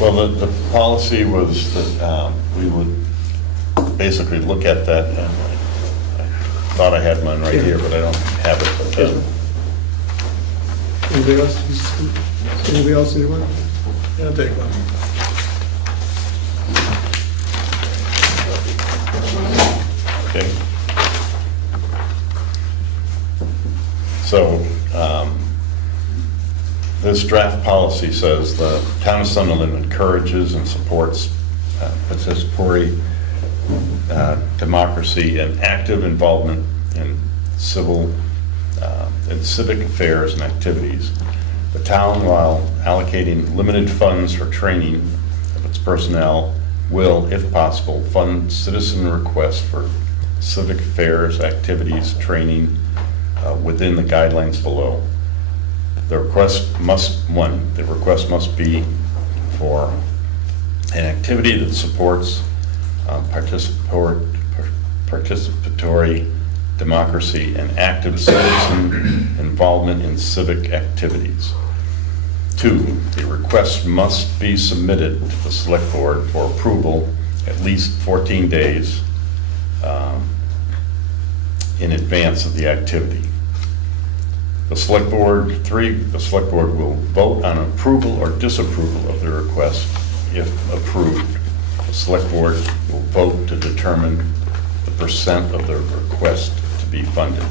Well, the policy was that we would basically look at that, and I thought I had mine right here, but I don't have it. But, Anybody else? Anybody else need one? yeah, take one. okay. So, this draft policy says the town of Sunderland encourages and supports participatory democracy and active involvement in civic affairs and activities. The town, while allocating limited funds for training of its personnel, will, if possible, fund citizen requests for civic affairs, activities, training within the guidelines below. The request must be for an activity that supports participatory democracy and active citizen involvement in civic activities. 2, the request must be submitted to the select board for approval at least 14 days in advance of the activity. The select board, 3, the select board will vote on approval or disapproval of the request. If approved, the select board will vote to determine the percent of the request to be funded.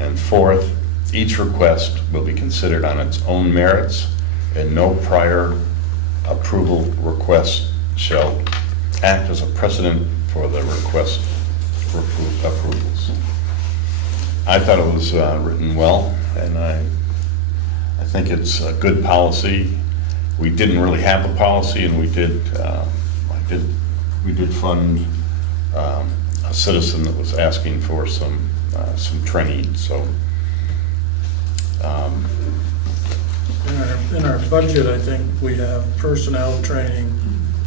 And 4th, each request will be considered on its own merits, and no prior approval request shall act as a precedent for the request for approvals. I thought it was written well, and I think it's a good policy. We didn't really have a policy, and we did fund a citizen that was asking for some training. So in our budget, I think we have personnel training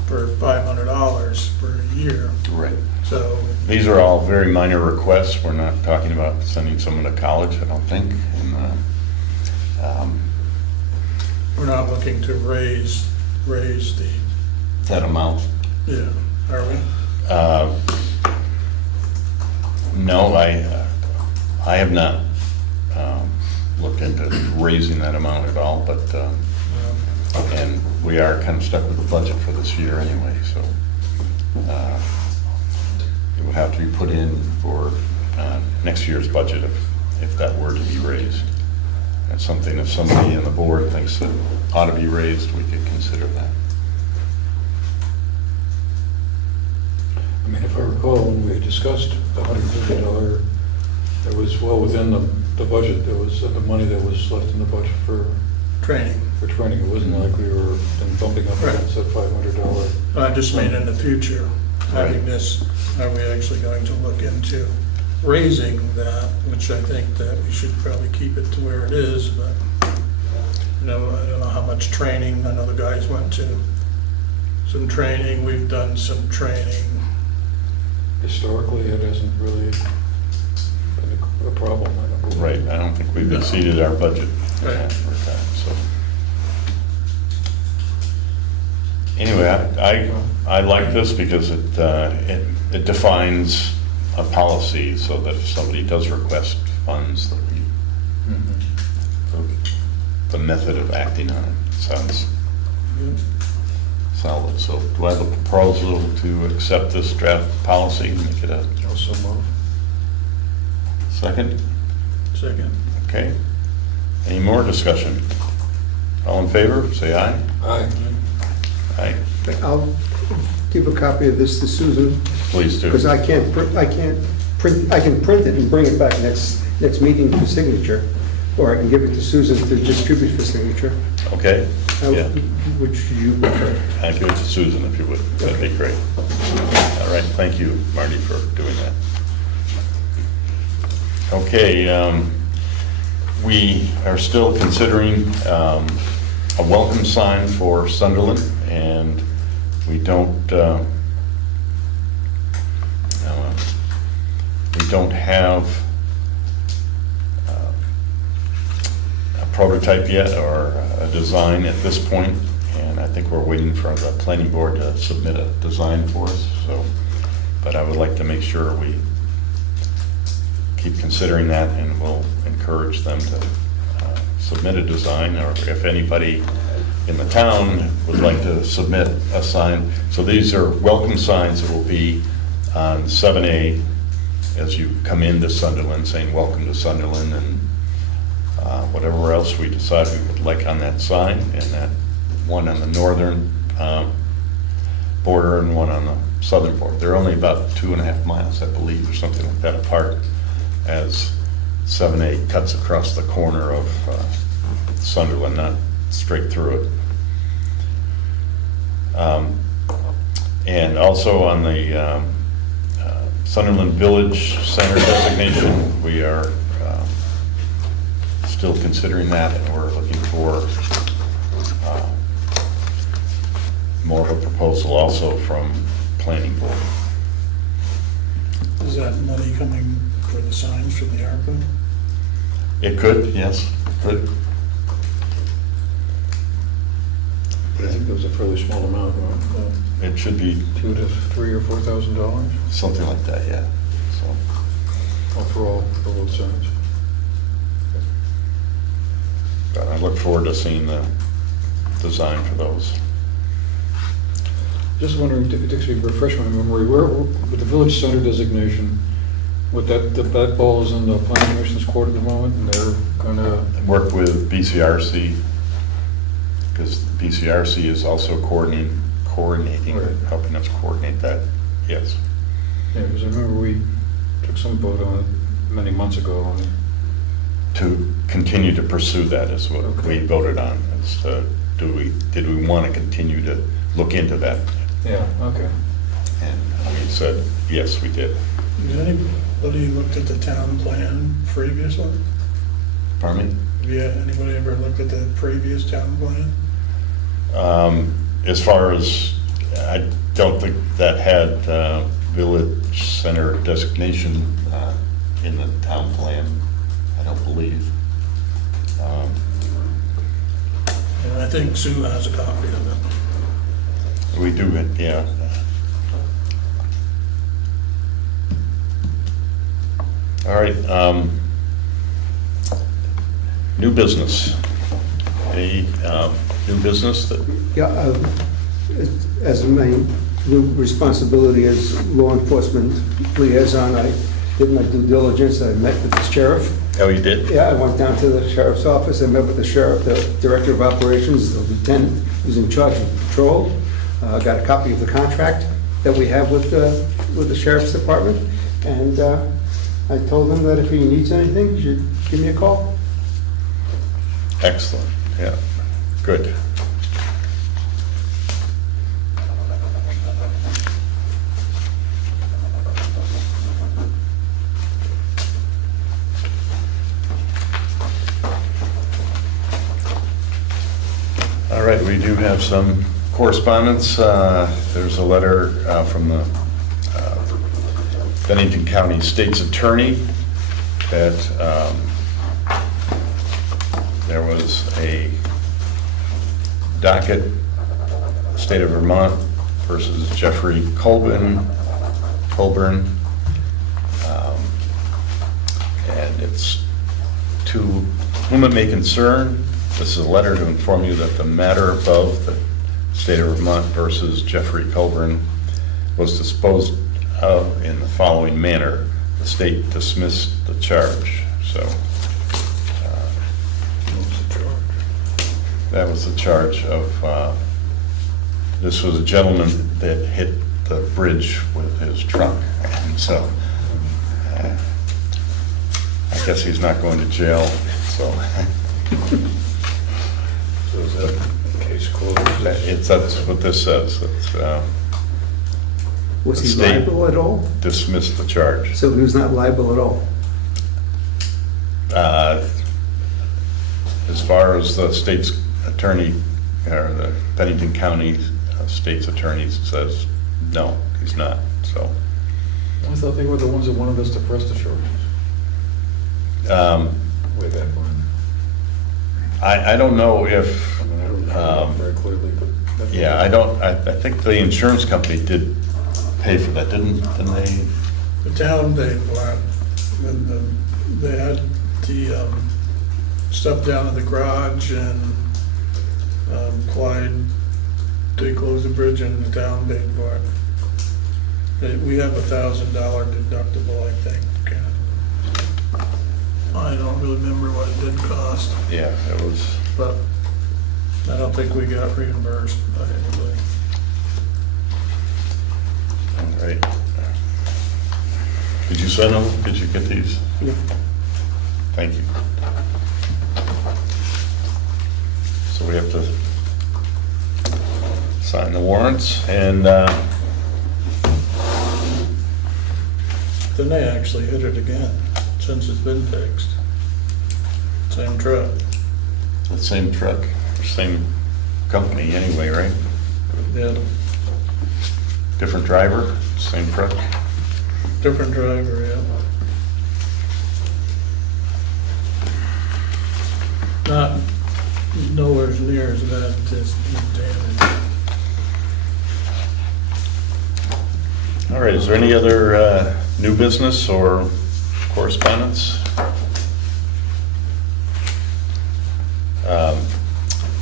for $500 for a year. right. So, These are all very minor requests. We're not talking about sending someone to college, I don't think. And, we're not looking to raise the, that amount. yeah, are we? No, I have not looked into raising that amount at all, but, and we are kind of stuck with the budget for this year anyway, so it would have to be put in for next year's budget if that were to be raised. That's something, if somebody in the board thinks that ought to be raised, we could consider that. I mean, if I recall, when we had discussed the $150, it was well within the budget. There was the money that was left in the budget for Training. training. It wasn't like we were then bumping up Right. against that $500. I just mean in the future, having Right. this, are we actually going to look into raising that, which I think that we should probably keep it to where it is, but, you know, I don't know how much training, I know the guys went to some training, we've done some training. Historically, it hasn't really been a problem. I don't believe. Right, I don't think we've exceeded our budget Right. for that, so. Anyway, I like this because it defines a policy so that if somebody does request funds, that we, the method of acting on it sounds solid. So do I have a proposal to accept this draft policy and make it a Also move. second? Second. Okay. Any more discussion? All in favor, say aye. Aye. Aye. I'll give a copy of this to Susan, Please do. because I can print it and bring it back next meeting for signature, or I can give it to Susan to distribute for signature. Okay? Yeah. Which you prefer. I'll give it to Susan if you would. That'd be great. All right, thank you, Marty, for doing that. Okay, we are still considering a welcome sign for Sunderland, and we don't have a prototype yet or a design at this point, and I think we're waiting for the planning board to submit a design for us. So, but I would like to make sure we keep considering that, and we'll encourage them to submit a design, or if anybody in the town would like to submit a sign. So these are welcome signs that will be on 7A as you come into Sunderland, saying welcome to Sunderland, and whatever else we decide we would like on that sign, and that one on the northern border and one on the southern border. They're only about 2.5 miles, I believe, or something like that apart, as 7A cuts across the corner of Sunderland, not straight through it. And also on the Sunderland Village Center designation, we are still considering that, and we're looking for more of a proposal also from planning board. Is that money coming for the signs from the ARPA? It could, yes, it could. But I think that was a fairly small amount, right? It should be $2,000 to $3,000 or $4,000, something like that, yeah. So, for both sides. but I look forward to seeing the design for those. Just wondering, to refresh my memory, where, with the village center designation, with that ball is in the planning commission's court at the moment, and they're gonna, Work with BCRC, because BCRC is also coordinating, Right. helping us coordinate that, yes. yeah, because I remember we took some vote on it many months ago on it. To continue to pursue that is what Okay. we voted on, is did we want to continue to look into that? Yeah, okay. And we said, yes, we did. Has anybody looked at the town plan, previous one? Pardon me? Yeah, anybody ever looked at the previous town plan? As far as, I don't think that had village center designation in the town plan, I don't believe. And I think Sue has a copy of it. We do, yeah. All right, new business. Any new business that, Yeah, as my new responsibility as law enforcement liaison, I did my due diligence. I met with the sheriff. oh, you did? Yeah, I went down to the sheriff's office. I met with the sheriff, the director of operations, the lieutenant who's in charge of patrol. Got a copy of the contract that we have with the sheriff's department. And I told him that if he needs anything, he should give me a call. Excellent, yeah, good. All right, we do have some correspondence. There's a letter from the Bennington County State's Attorney that there was a docket, State of Vermont versus Jeffrey Colburn, and it's to whom it may concern. This is a letter to inform you that the matter above, the State of Vermont versus Jeffrey Colburn, was disposed of in the following manner. The state dismissed the charge. So that was the charge of, this was a gentleman that hit the bridge with his truck. And so I guess he's not going to jail, so. So is that case closed? That's what this says. It's, Was the he state liable at all? dismissed the charge. So he was not liable at all? As far as the state's attorney, or the Bennington County state's attorney says, no, he's not, so. I thought they were the ones that wanted us to press the charges. Way back when. I don't know if, I mean, I don't remember very clearly, but. yeah, I think the insurance company did pay for that, didn't they? The town paid for it. And they had the stuff down in the garage, and Clyde, they closed the bridge and the town paid for it. We have $1,000 deductible, I think. I don't really remember what it did cost, Yeah, it was, but I don't think we got reimbursed by anybody. all right. Did you send them? Did you get these? Yeah. Thank you. So we have to sign the warrants, and Then they actually hit it again, since it's been fixed. Same truck. the same truck, same company anyway, right? Yeah, Different driver, same truck? different driver, yeah. Not nowhere near as bad as damage. All right, is there any other new business or correspondence?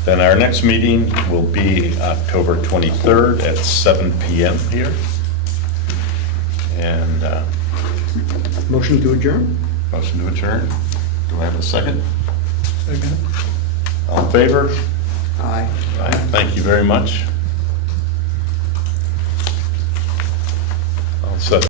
Then our next meeting will be October 23rd at 7 PM here. And Motion to adjourn? motion to adjourn. Do I have a second? Second. All in favor? Aye. Aye. Thank you very much. I'll set